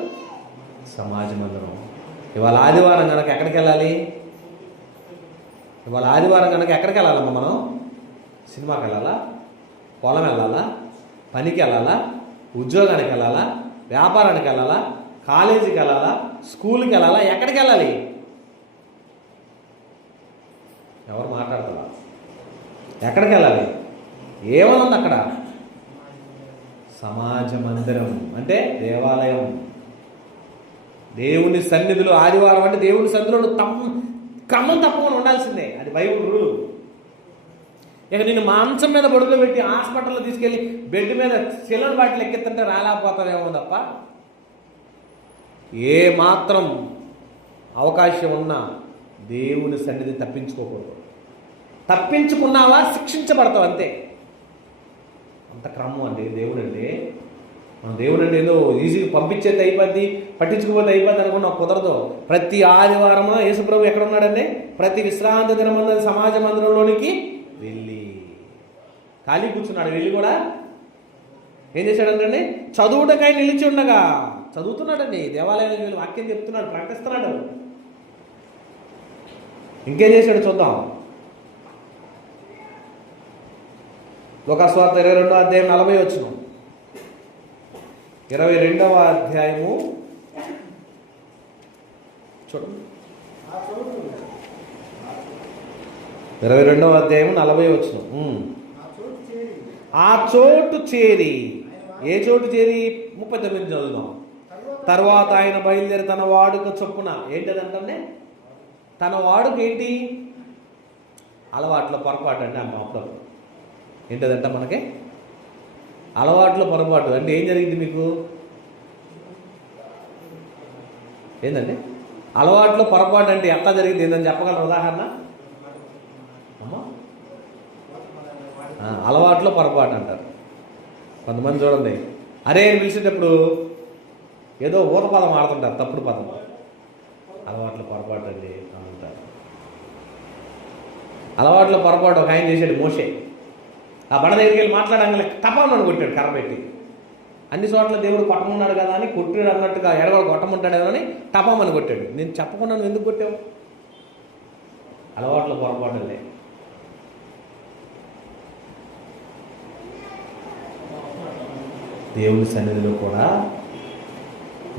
సమాజ మందిరం. ఇవాళ ఆదివారం కనుక ఎక్కడికి వెళ్ళాలి? ఇవాళ ఆదివారం కనుక ఎక్కడికి వెళ్ళాలమ్మా మనం? సినిమాకి వెళ్ళాలా? పొలం వెళ్ళాలా? పనికి వెళ్ళాలా? ఉద్యోగానికి వెళ్ళాలా? వ్యాపారానికి వెళ్ళాలా? కాలేజీకి వెళ్ళాలా? స్కూల్కి వెళ్ళాలా? ఎక్కడికి వెళ్ళాలి? ఎవరు మాట్లాడతారా? ఎక్కడికి వెళ్ళాలి? ఏమనుంది అక్కడ? సమాజ మందిరం అంటే దేవాలయం. దేవుని సన్నిధిలో ఆదివారం అంటే దేవుని సన్నిధిలో క్రమం తప్పకుండా ఉండాల్సిందే. అది బైబిల్ రూలు. ఇక నేను మాంసం మీద బొడుగులు పెట్టి హాస్పిటల్లో తీసుకెళ్ళి బెడ్ మీద సిలిండర్ బాటిల్ ఎక్కిస్తుంటే రాలేకపోతారేమో తప్ప ఏ మాత్రం అవకాశం ఉన్నా దేవుని సన్నిధి తప్పించుకోకూడదు. తప్పించుకున్నావా శిక్షించబడతావు అంతే. అంత క్రమం అండి దేవుడు అంటే. మన దేవుడు అంటే ఏదో ఈజీగా పంపించేది అయిపోద్ది, పట్టించుకోపోతే అయిపోద్ది అనుకున్నా కుదరదు. ప్రతి ఆదివారం యేసుప్రభు ఎక్కడ ఉన్నాడండి? ప్రతి విశ్రాంతి దినమందు సమాజ మందిరంలోనికి వెళ్ళి ఖాళీ కూర్చున్నాడు. వెళ్ళి కూడా ఏం చేశాడంటే చదువుటకై నిలిచి ఉండగా చదువుతున్నాడండి. దేవాలయానికి వెళ్ళి వాక్యం చెప్తున్నాడు, ప్రకటిస్తున్నాడు. ఇంకేం చేశాడు చూద్దాం. లోకాసువార్త 22వ అధ్యాయం 40 వచనం. 22వ అధ్యాయము చూడండి. 22వ అధ్యాయం 40 వచనం. ఆ చోటు చేరి, ఏ చోటు చేరి? 39 చదువుదాం. తర్వాత ఆయన బయలుదేరి తన వాడుక చొప్పున. ఏంటదంటే తన వాడుక ఏంటి? అలవాట్లో పొరపాటు అండి అమ్మ. అప్పుడు ఏంటదంట మనకి అలవాట్లో పొరపాటు అంటే ఏం జరిగింది మీకు? ఏంటండి అలవాట్లో పొరపాటు అంటే ఎట్లా జరిగింది? ఏందని చెప్పగలరు ఉదాహరణ? అమ్మా, అలవాట్లో పొరపాటు అంటారు. కొంతమంది చూడండి, అరే అని పిలిచేటప్పుడు ఏదో ఊత పదం ఆడుతుంటారు, తప్పుడు పదం. అలవాట్లో పొరపాటు అండి అంటారు. అలవాట్లో పొరపాటు ఒక ఆయన చేశాడు, మోషే. ఆ బండ దగ్గరికి వెళ్ళి మాట్లాడంగా టపాలను కొట్టాడు కర్ర పెట్టి. అన్ని చోట్ల దేవుడు కొట్టమన్నాడు కదా అని కొట్టాడు అన్నట్టుగా ఎడగడు కొట్టమంటాడు కదా అని టపామని కొట్టాడు. నేను చెప్పకుండా నువ్వు ఎందుకు కొట్టావు? అలవాట్లో పొరపాటులే. దేవుని సన్నిధిలో కూడా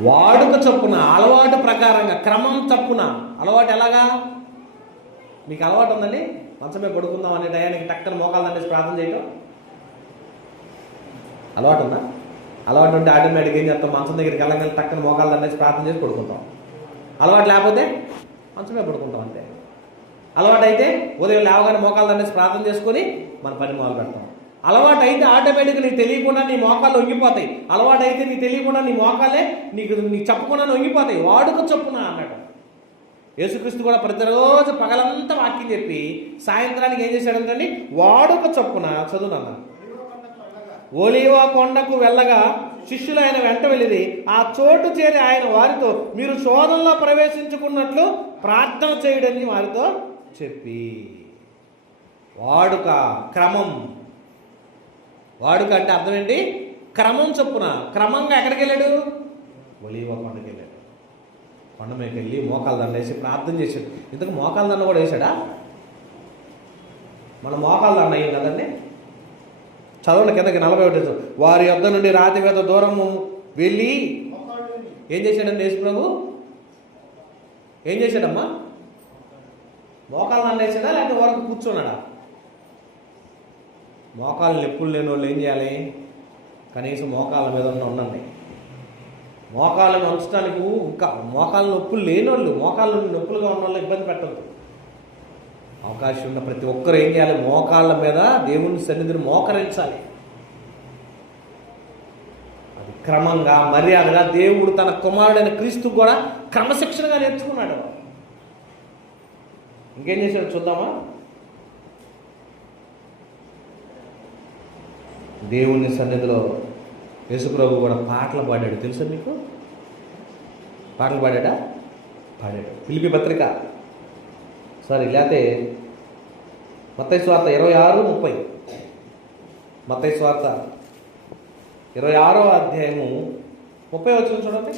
వాడుక చొప్పున, అలవాటు ప్రకారంగా, క్రమం చొప్పున. అలవాటు ఎలాగా? మీకు అలవాటు ఉందండి మంచమే పడుకుందాం అనే టయానికి టక్కన మోకాలు దండేసి ప్రార్థన చేయటం అలవాటు ఉందా? అలవాటు ఉంటే ఆటోమేటిక్గా ఏం చేస్తాం? మంచం దగ్గరికి వెళ్ళగానే టక్కన మోకాలు దండేసి ప్రార్థన చేసి పడుకుంటాం. అలవాటు లేకపోతే మంచమే పడుకుంటాం అంతే. అలవాటు అయితే ఉదయం లేవగానే మోకాలు దండేసి ప్రార్థన చేసుకొని మన పని మొదలు పెడతాం. అలవాటు అయితే ఆటోమేటిక్గా నీకు తెలియకుండా నీ మోకాళ్ళు వంగిపోతాయి. అలవాటు అయితే నీకు తెలియకుండా నీ మోకాలే నీకు చెప్పకుండా వంగిపోతాయి. వాడుక చొప్పున అన్నాడు యేసుక్రీస్తు కూడా. ప్రతిరోజు పగలంతా వాక్యం చెప్పి సాయంత్రానికి ఏం చేశాడంటే వాడుక చొప్పున చదువునన్నా. ఒలీవ కొండకు వెళ్ళగా శిష్యులు ఆయన వెంట వెళ్ళిది. ఆ చోటు చేరి ఆయన వారితో, మీరు శోధనలో ప్రవేశించుకున్నట్లు ప్రార్థన చేయడని వారితో చెప్పి. వాడుక, క్రమం. వాడుక అంటే అర్థం ఏంటి? క్రమం చొప్పున. క్రమంగా ఎక్కడికి వెళ్ళాడు? ఒలీవ కొండకి వెళ్ళాడు. కొండ మీదకి వెళ్ళి మోకాలు దండ వేసి ప్రార్థన చేశాడు. ఇంతకు మోకాలు దండ కూడా వేశాడా? మన మోకాలు దండ అయ్యింది కదండి. చదవండి కిందకి 41. వారి యొద్ద నుండి రాతి మీద దూరము వెళ్ళి ఏం చేశాడండి యేసు ప్రభు? ఏం చేశాడమ్మా? మోకాలు దండ వేసాడా లేకపోతే వరకు కూర్చున్నాడా? మోకాలు నొప్పులు లేని వాళ్ళు ఏం చేయాలి? కనీసం మోకాళ్ళ మీద ఉండండి. మోకాళ్ళని ఉంచడానికి ఇంకా మోకాళ్ళ నొప్పులు లేని వాళ్ళు, మోకాళ్ళ నొప్పులుగా ఉన్న వాళ్ళు ఇబ్బంది పెట్టద్దు. అవకాశం ఉన్న ప్రతి ఒక్కరు ఏం చేయాలి? మోకాళ్ళ మీద దేవుని సన్నిధిని మోకరించాలి. అది క్రమంగా, మర్యాదగా. దేవుడు తన కుమారుడైన క్రీస్తు కూడా క్రమశిక్షణగా నేర్చుకున్నాడు. ఇంకేం చేశాడు చూద్దామా? దేవుని సన్నిధిలో యేసుప్రభు కూడా పాటలు పాడాడు. తెలుసా మీకు? పాటలు పాడాడా? పాడాడు. ఫిలిప్పీ పత్రిక సారీ లేకపోతే మత్తయి సువార్త 26:30. మత్తయి సువార్త 26వ అధ్యాయము 30 వచనం చూడండి.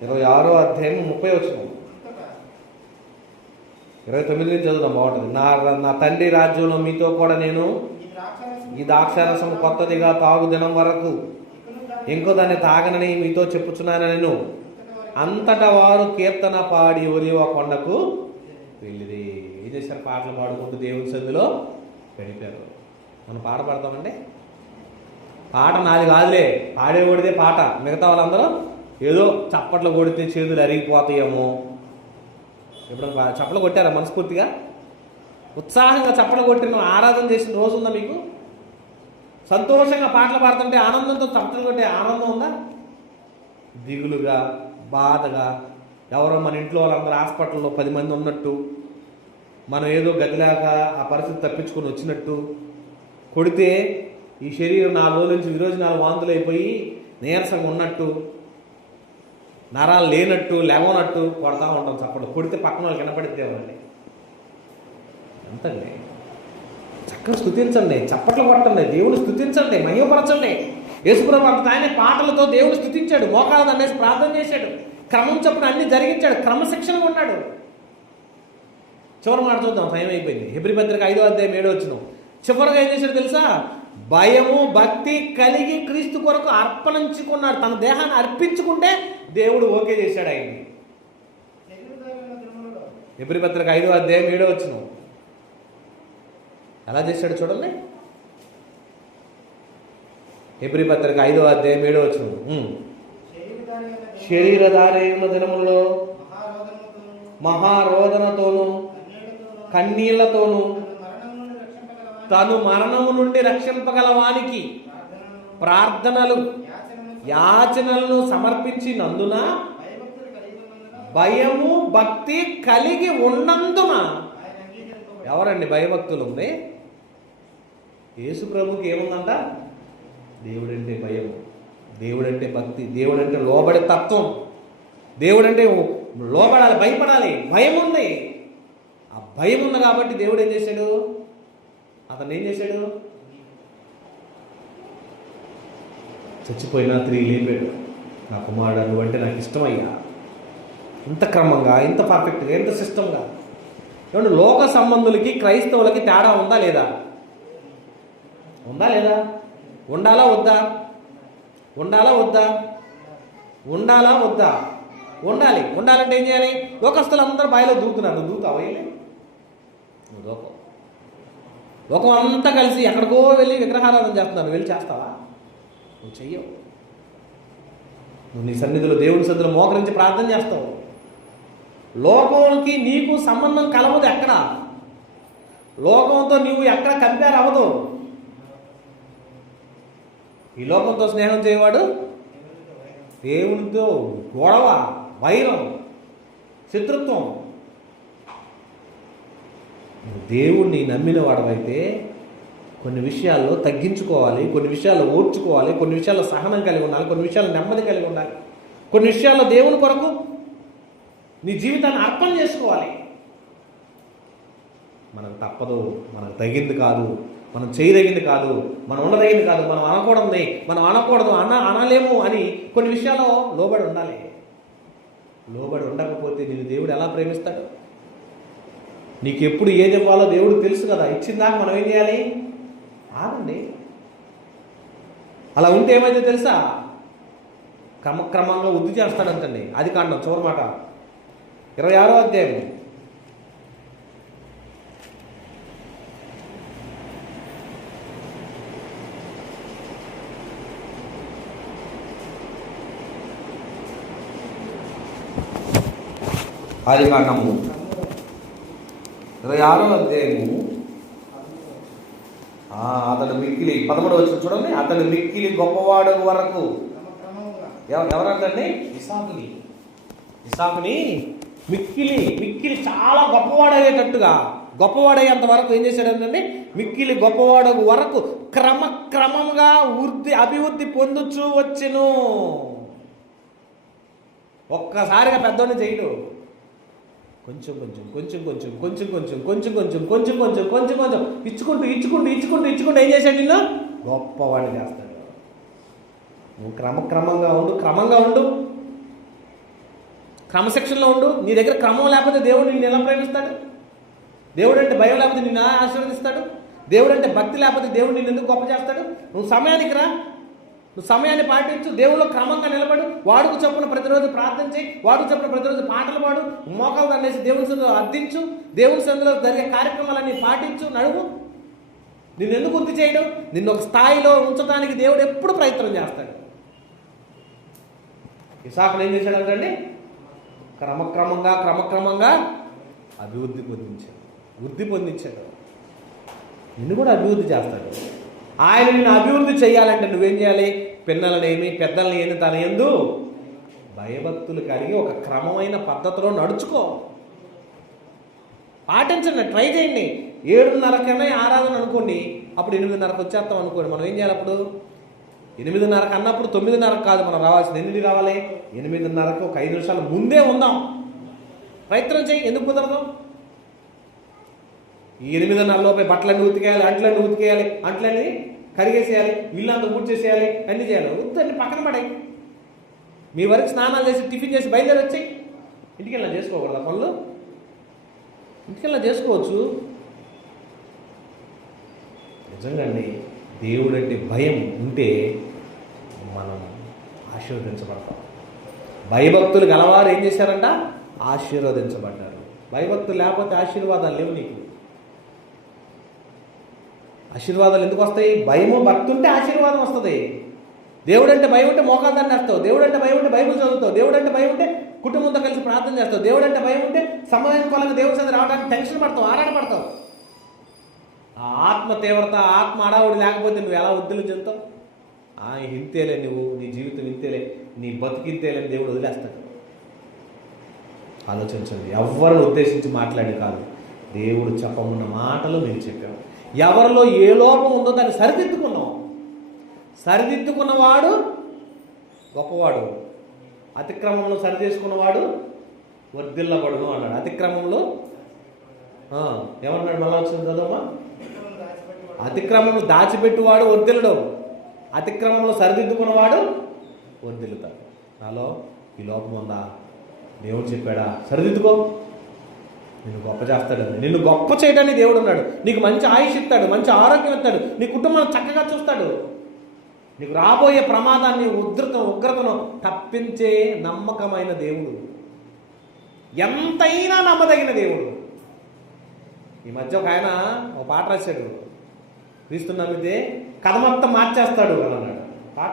26వ అధ్యాయము 30 వచనం. 29 నుంచి చదువుదాం, బాగుంటుంది. నా తండ్రి రాజ్యంలో మీతో కూడా నేను ఈ ద్రాక్షారసం కొత్తదిగా తాగు దినం వరకు ఇంకో దాన్ని తాగనని మీతో చెప్పుచున్నాను నేను. అంతటా వారు కీర్తన పాడి ఒలివ కొండకు వెళ్ళిరి. ఏం చేశారు? పాటలు పాడుకుంటూ దేవుని సన్నిధిలో గడిపారు. మనం పాట పాడతామండి. పాట నాది కాదులే, పాడేవాడిదే పాట. మిగతా వాళ్ళందరూ ఏదో చప్పట్లు కొడితే చేతులు అరిగిపోతాయేమో. ఎప్పుడు చప్పట్లు కొట్టారా మనస్ఫూర్తిగా? ఉత్సాహంగా చప్పట్లు కొట్టిన ఆరాధన చేసిన రోజు ఉందా మీకు? సంతోషంగా పాటలు పాడుతుంటే ఆనందంతో చప్పట్లు కొట్టే ఆనందం ఉందా? దిగులుగా, బాధగా, ఎవరో మన ఇంట్లో వాళ్ళందరూ హాస్పిటల్లో 10 మంది ఉన్నట్టు, మనం ఏదో గతిలేక ఆ పరిస్థితి తప్పించుకొని వచ్చినట్టు, కొడితే ఈ శరీరం 4 రోజుల నుంచి ఈరోజు 4 వాంతులు అయిపోయి నీరసంగా ఉన్నట్టు, నరాలు లేనట్టు, లేవనట్టు కొడతా ఉంటాం చప్పట్లు. కొడితే పక్కన వాళ్ళకి వినపడిద్దేమండి. అంతండి. చక్కగా స్తుతించండి, చప్పట్లు కొట్టండి, దేవుని స్తుతించండి, మహిమపరచండి. యేసుప్రభు అంత ఆయన పాటలతో దేవుని స్తుతించాడు, మోకాళ్ళ దండేసి ప్రార్థన చేశాడు, క్రమం చొప్పున అన్ని జరిగించాడు, క్రమశిక్షణగా ఉన్నాడు. చివరి మాట చూద్దాం, టైం అయిపోయింది. హెబ్రీ పత్రిక 5వ అధ్యాయం 7వ వచనం. చివరిగా ఏం చేశాడు తెలుసా? భయము భక్తి కలిగి క్రీస్తు కొరకు అర్పణించుకున్నాడు. తన దేహాన్ని అర్పించుకుంటే దేవుడు ఓకే చేశాడు ఆయన్ని. హెబ్రీ పత్రిక 5వ అధ్యాయం 7వ వచనం. ఎలా చేశాడు చూడండి. హెబ్రీ పత్రిక 5వ అధ్యాయం 7వ వచనం. శరీరధారైన దినములలో మహారోదనతోను కన్నీళ్లతోను తను మరణము నుండి రక్షింపగల వానికి ప్రార్థనలు యాచనలను సమర్పించినందున భయము భక్తి కలిగి ఉన్నందున. ఎవరండి భయభక్తులు ఉంది? యేసు ప్రభుకి ఏముందంట? దేవుడంటే భయం, దేవుడంటే భక్తి, దేవుడంటే లోబడే తత్వం, దేవుడంటే లోబడాలి, భయపడాలి, భయం ఉంది. ఆ భయం ఉంది కాబట్టి దేవుడు ఏం చేశాడు? అతను ఏం చేశాడు? చచ్చిపోయినా తిరిగి లేపాడు. నా కుమారుడు నువ్వంటే నాకు ఇష్టమయ్యా. ఇంత క్రమంగా, ఇంత పర్ఫెక్ట్గా, ఇంత సిస్టంగా. ఏమంటే లోక సంబంధులకి క్రైస్తవులకి తేడా ఉందా లేదా? ఉందా లేదా? ఉండాలా వద్దా? ఉండాలా వద్దా? ఉండాలా వద్దా? ఉండాలి. ఉండాలంటే ఏం చేయాలి? లోకస్తులు అందరూ బాయిలో దూకుతున్నారు. నువ్వు దూకుతావా? నువ్వు దూకవు. లోకం అంతా కలిసి ఎక్కడికో వెళ్ళి విగ్రహారాధన చేస్తున్నారు. వెళ్ళి చేస్తావా? నువ్వు చెయ్యవు. నువ్వు నీ సన్నిధిలో, దేవుని సన్నిధిలో మోకరించి ప్రార్థన చేస్తావు. లోకంకి నీకు సంబంధం కలవదు. ఎక్కడ లోకంతో నీవు ఎక్కడ కంపేర్ అవ్వదు. ఈ లోకంతో స్నేహం చేయవాడు దేవునితో గొడవ, వైరం, శత్రుత్వం. దేవుణ్ణి నమ్మిన వాడవైతే కొన్ని విషయాల్లో తగ్గించుకోవాలి, కొన్ని విషయాల్లో ఓర్చుకోవాలి, కొన్ని విషయాల్లో సహనం కలిగి ఉండాలి, కొన్ని విషయాల్లో నెమ్మది కలిగి ఉండాలి, కొన్ని విషయాల్లో దేవుని కొరకు నీ జీవితాన్ని అర్పణ చేసుకోవాలి. మనకు తప్పదు, మనకు తగింది కాదు, మనం చేయదగింది కాదు, మనం ఉండదగింది కాదు, మనం అనకూడదు, అనలేము అని కొన్ని విషయాల్లో లోబడి ఉండాలి. లోబడి ఉండకపోతే నిన్ను దేవుడు ఎలా ప్రేమిస్తాడు? నీకు ఎప్పుడు ఏది ఇవ్వాలో దేవుడు తెలుసు కదా. ఇచ్చిందాక మనం ఏం చేయాలి? ఆగండి. అలా ఉంటే ఏమైతే తెలుసా? క్రమక్రమంగా వృద్ధి చేస్తాడంటండి. అది కాండం చివరి మాట 26వ అధ్యాయం. అది కాండము 26వ అధ్యాయము. అతడు మిక్కిలి 11వ వచనం చూడండి. అతడు మిక్కిలి గొప్పవాడు వరకు. ఎవరంటే ఇసాకుని మిక్కిలి చాలా గొప్పవాడయ్యేటట్టుగా, గొప్పవాడయ్యేంత వరకు ఏం చేశాడంటే మిక్కిలి గొప్పవాడు వరకు క్రమక్రమంగా అభివృద్ధి పొందుచూ వచ్చెను. ఒక్కసారిగా పెద్దోడిని చేయడు. కొంచెం కొంచెం కొంచెం కొంచెం కొంచెం కొంచెం కొంచెం కొంచెం కొంచెం కొంచెం కొంచెం కొంచెం ఇచ్చుకుంటూ ఇచ్చుకుంటూ ఇచ్చుకుంటూ ఇచ్చుకుంటూ ఏం చేశాడు నిన్ను గొప్పవాడిని చేస్తాడు. నువ్వు క్రమంగా ఉండు, క్రమశిక్షణలో ఉండు. నీ దగ్గర క్రమం లేకపోతే దేవుడు నిన్ను ఎలా ప్రేమిస్తాడు? దేవుడు అంటే భయం లేకపోతే నిన్ను ఆశీర్వదిస్తాడు? దేవుడు అంటే భక్తి లేకపోతే దేవుడు నిన్ను ఎందుకు గొప్ప చేస్తాడు? నువ్వు సమయానికి రా, నువ్వు సమయాన్ని పాటించు, దేవుళ్ళు క్రమంగా నిలబడు, వాడుకు చొప్పున ప్రతిరోజు ప్రార్థన చేయి, వాడుకు చొప్పున ప్రతిరోజు పాటలు పాడు, మోకాలు దండేసి దేవుని సందులో అర్థించు, దేవుని సందులో జరిగే కార్యక్రమాలన్నీ పాటించు, నడువు. నిన్ను ఎందుకు వృద్ధి చేయడం? నిన్ను ఒక స్థాయిలో ఉంచడానికి దేవుడు ఎప్పుడు ప్రయత్నం చేస్తాడు. ఇసాకును ఏం చేశాడంటే క్రమక్రమంగా వృద్ధి పొందించాడు. నిన్ను కూడా అభివృద్ధి చేస్తాడు. ఆయన నిన్ను అభివృద్ధి చేయాలంటే నువ్వేం చేయాలి? పిల్లలనేమి పెద్దలని ఏమి తన యందు భయభక్తులు కలిగి ఒక క్రమమైన పద్ధతిలో నడుచుకో, పాటించండి, ట్రై చేయండి. 7:30కన్నా ఆరాధన అనుకోండి, అప్పుడు 8:30కి వచ్చేస్తాం అనుకోండి. మనం ఏం చేయాలి? అప్పుడు 8:30 అన్నప్పుడు 9:30 కాదు మనం రావాల్సింది. ఎన్నింటి రావాలి? 8:30కి ఒక 5 నిమిషాలు ముందే ఉందాం. ప్రయత్నం చేయి. ఎందుకు కుదరదు? ఈ 8:30 లోపే బట్టలన్నీ ఉతికేయాలి, అంట్లన్నీ కరిగేసేయాలి, ఇల్లంతా పూడ్చేసేయాలి, అన్నీ చేయాలి. ఉత్తన్ని పక్కన పడాయి. మీ వరకు స్నానాలు చేసి టిఫిన్ చేసి బయలుదేరి వచ్చాయి. ఇంటికి వెళ్ళా చేసుకోకూడదు పనులు? ఇంటికి వెళ్ళా చేసుకోవచ్చు. నిజంగా అండి, దేవుడు అంటే భయం ఉంటే మనం ఆశీర్వదించబడతాం. భయభక్తులు గలవారు ఏం చేశారంట? ఆశీర్వదించబడ్డారు. భయభక్తులు లేకపోతే ఆశీర్వాదాలు లేవు నీకు. ఆశీర్వాదాలు ఎందుకు వస్తాయి? భయము భక్తి ఉంటే ఆశీర్వాదం వస్తుంది. దేవుడు అంటే భయం ఉంటే మోకాలు దండేస్తావు, దేవుడు అంటే భయం ఉంటే బైబిల్ చదువుతావు, దేవుడు అంటే భయం ఉంటే కుటుంబంతో కలిసి ప్రార్థన చేస్తావు, దేవుడు అంటే భయం ఉంటే సమయం కొలంగా దేవుడి సంది రావడానికి టెన్షన్ పడతావు, ఆరాటపడతావు. ఆ ఆత్మ తీవ్రత, ఆత్మ అడావుడు లేకపోతే నువ్వు ఎలా వృద్ధులు చెందుతావు? ఇంతేలే, నువ్వు నీ జీవితం ఇంతేలే, నీ బతికింతేలే అని దేవుడు వదిలేస్తాడు. ఆలోచించండి. ఎవరిని ఉద్దేశించి మాట్లాడి కాదు, దేవుడు చెప్పమన్న మాటలు నేను చెప్పాను. ఎవరిలో ఏ లోపం ఉందో దాన్ని సరిదిద్దుకున్నాం. సరిదిద్దుకున్నవాడు గొప్పవాడు. అతిక్రమంలో సరి చేసుకున్నవాడు వర్ధిల్లబడును అన్నాడు. అతిక్రమంలో ఏమన్నాడు? మళ్ళా వచ్చింది చదవమ్మా. అతిక్రమంలో దాచిపెట్టువాడు వర్ధిల్లడు, అతిక్రమంలో సరిదిద్దుకున్నవాడు వర్ధిల్లుతాడు. నాలో ఈ లోపం ఉందా? దేవుడు చెప్పాడా? సరిదిద్దుకో, నిన్ను గొప్ప చేస్తాడని. నిన్ను గొప్ప చేయడానికి దేవుడు ఉన్నాడు. నీకు మంచి ఆయుష్ ఇస్తాడు, మంచి ఆరోగ్యం ఇస్తాడు, నీ కుటుంబాన్ని చక్కగా చూస్తాడు. నీకు రాబోయే ప్రమాదాన్ని ఉగ్రతను తప్పించే నమ్మకమైన దేవుడు, ఎంతైనా నమ్మదగిన దేవుడు. ఈ మధ్య ఒక ఆయన ఒక పాట రాశాడు, క్రీస్తు నమ్మితే కథ మొత్తం మార్చేస్తాడు అని అన్నాడు. పాట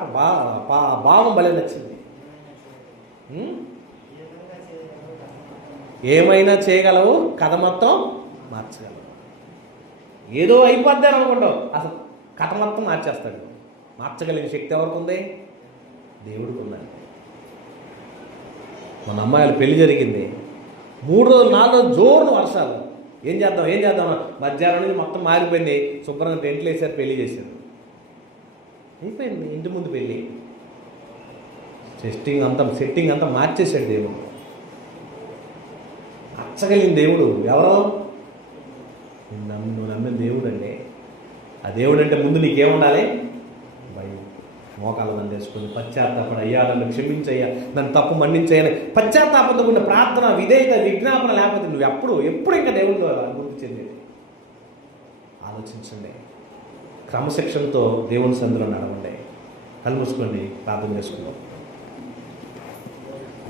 భావం భలే నచ్చింది. ఏమైనా చేయగలవు, కథ మొత్తం మార్చగలవు. ఏదో అయిపోద్ది అని అనుకుంటావు, అసలు కథ మొత్తం మార్చేస్తాడు. మార్చగలిగిన శక్తి ఎవరికి ఉంది? దేవుడికి ఉన్నది. మన అమ్మాయిలు పెళ్లి జరిగింది, 3 రోజులు 4 రోజులు జోరును వర్షాలు. ఏం చేద్దాం మధ్యాహ్నం నుంచి మొత్తం మారిపోయింది. శుభ్రంగా టెంట్లు వేసారు, పెళ్లి చేశారు, అయిపోయింది. ఇంటి ముందు పెళ్ళి. సెట్టింగ్ అంతా మార్చేశాడు దేవుడు. మార్చగలిగిన దేవుడు ఎవరో? నువ్వు నమ్మిన దేవుడు అండి. ఆ దేవుడు అంటే ముందు నీకేముండాలి? భయం. మోకాలు దండేసుకుని పశ్చాత్తాపడ, అయ్యా నన్ను క్షమించయ్యా, నన్ను తప్పు మన్నించయ్యా, పశ్చాత్తాపంతో ఉన్న ప్రార్థన, విధేయత, విజ్ఞాపన లేకపోతే నువ్వు ఎప్పుడు ఇంకా దేవుడిలో అభివృద్ధి చెందేది? ఆలోచించండి. క్రమశిక్షణతో దేవుని సందులో నడవండి. కళ్ళు మూసుకోండి, ప్రార్థన చేసుకుందాం.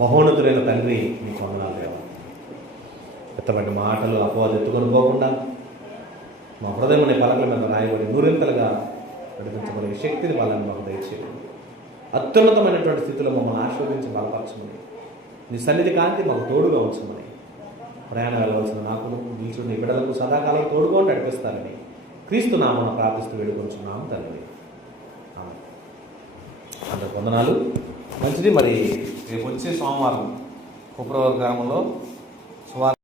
మహోన్నతులైన తండ్రి, నీకు వందనాలు దేవా. ఎత్తబడి మాటలు అపవాదు ఎత్తుకొని పోకుండా మా హృదయం అనే పలకల మీద రాయబడి నూరింతలుగా నడిపించబడే శక్తిని వాళ్ళని మాకు దయచేయండి. అత్యున్నతమైనటువంటి స్థితిలో మమ్మల్ని ఆశీర్వదించి బలపరచమని, నీ సన్నిధి కాంతి మాకు తోడుగా ఉంచమని, ప్రయాణం వెళ్ళవలసిన నాకు నిల్చుని నీ బిడ్డలకు సదాకాలం తోడుగా నడిపిస్తారని క్రీస్తు నామమున ప్రార్థిస్తూ వేడుకొంచున్నాము తండ్రి. అందరికి వందనాలు. మంచిది. మరి రేపు వచ్చే సోమవారం కుప్రవర్ గ్రామంలో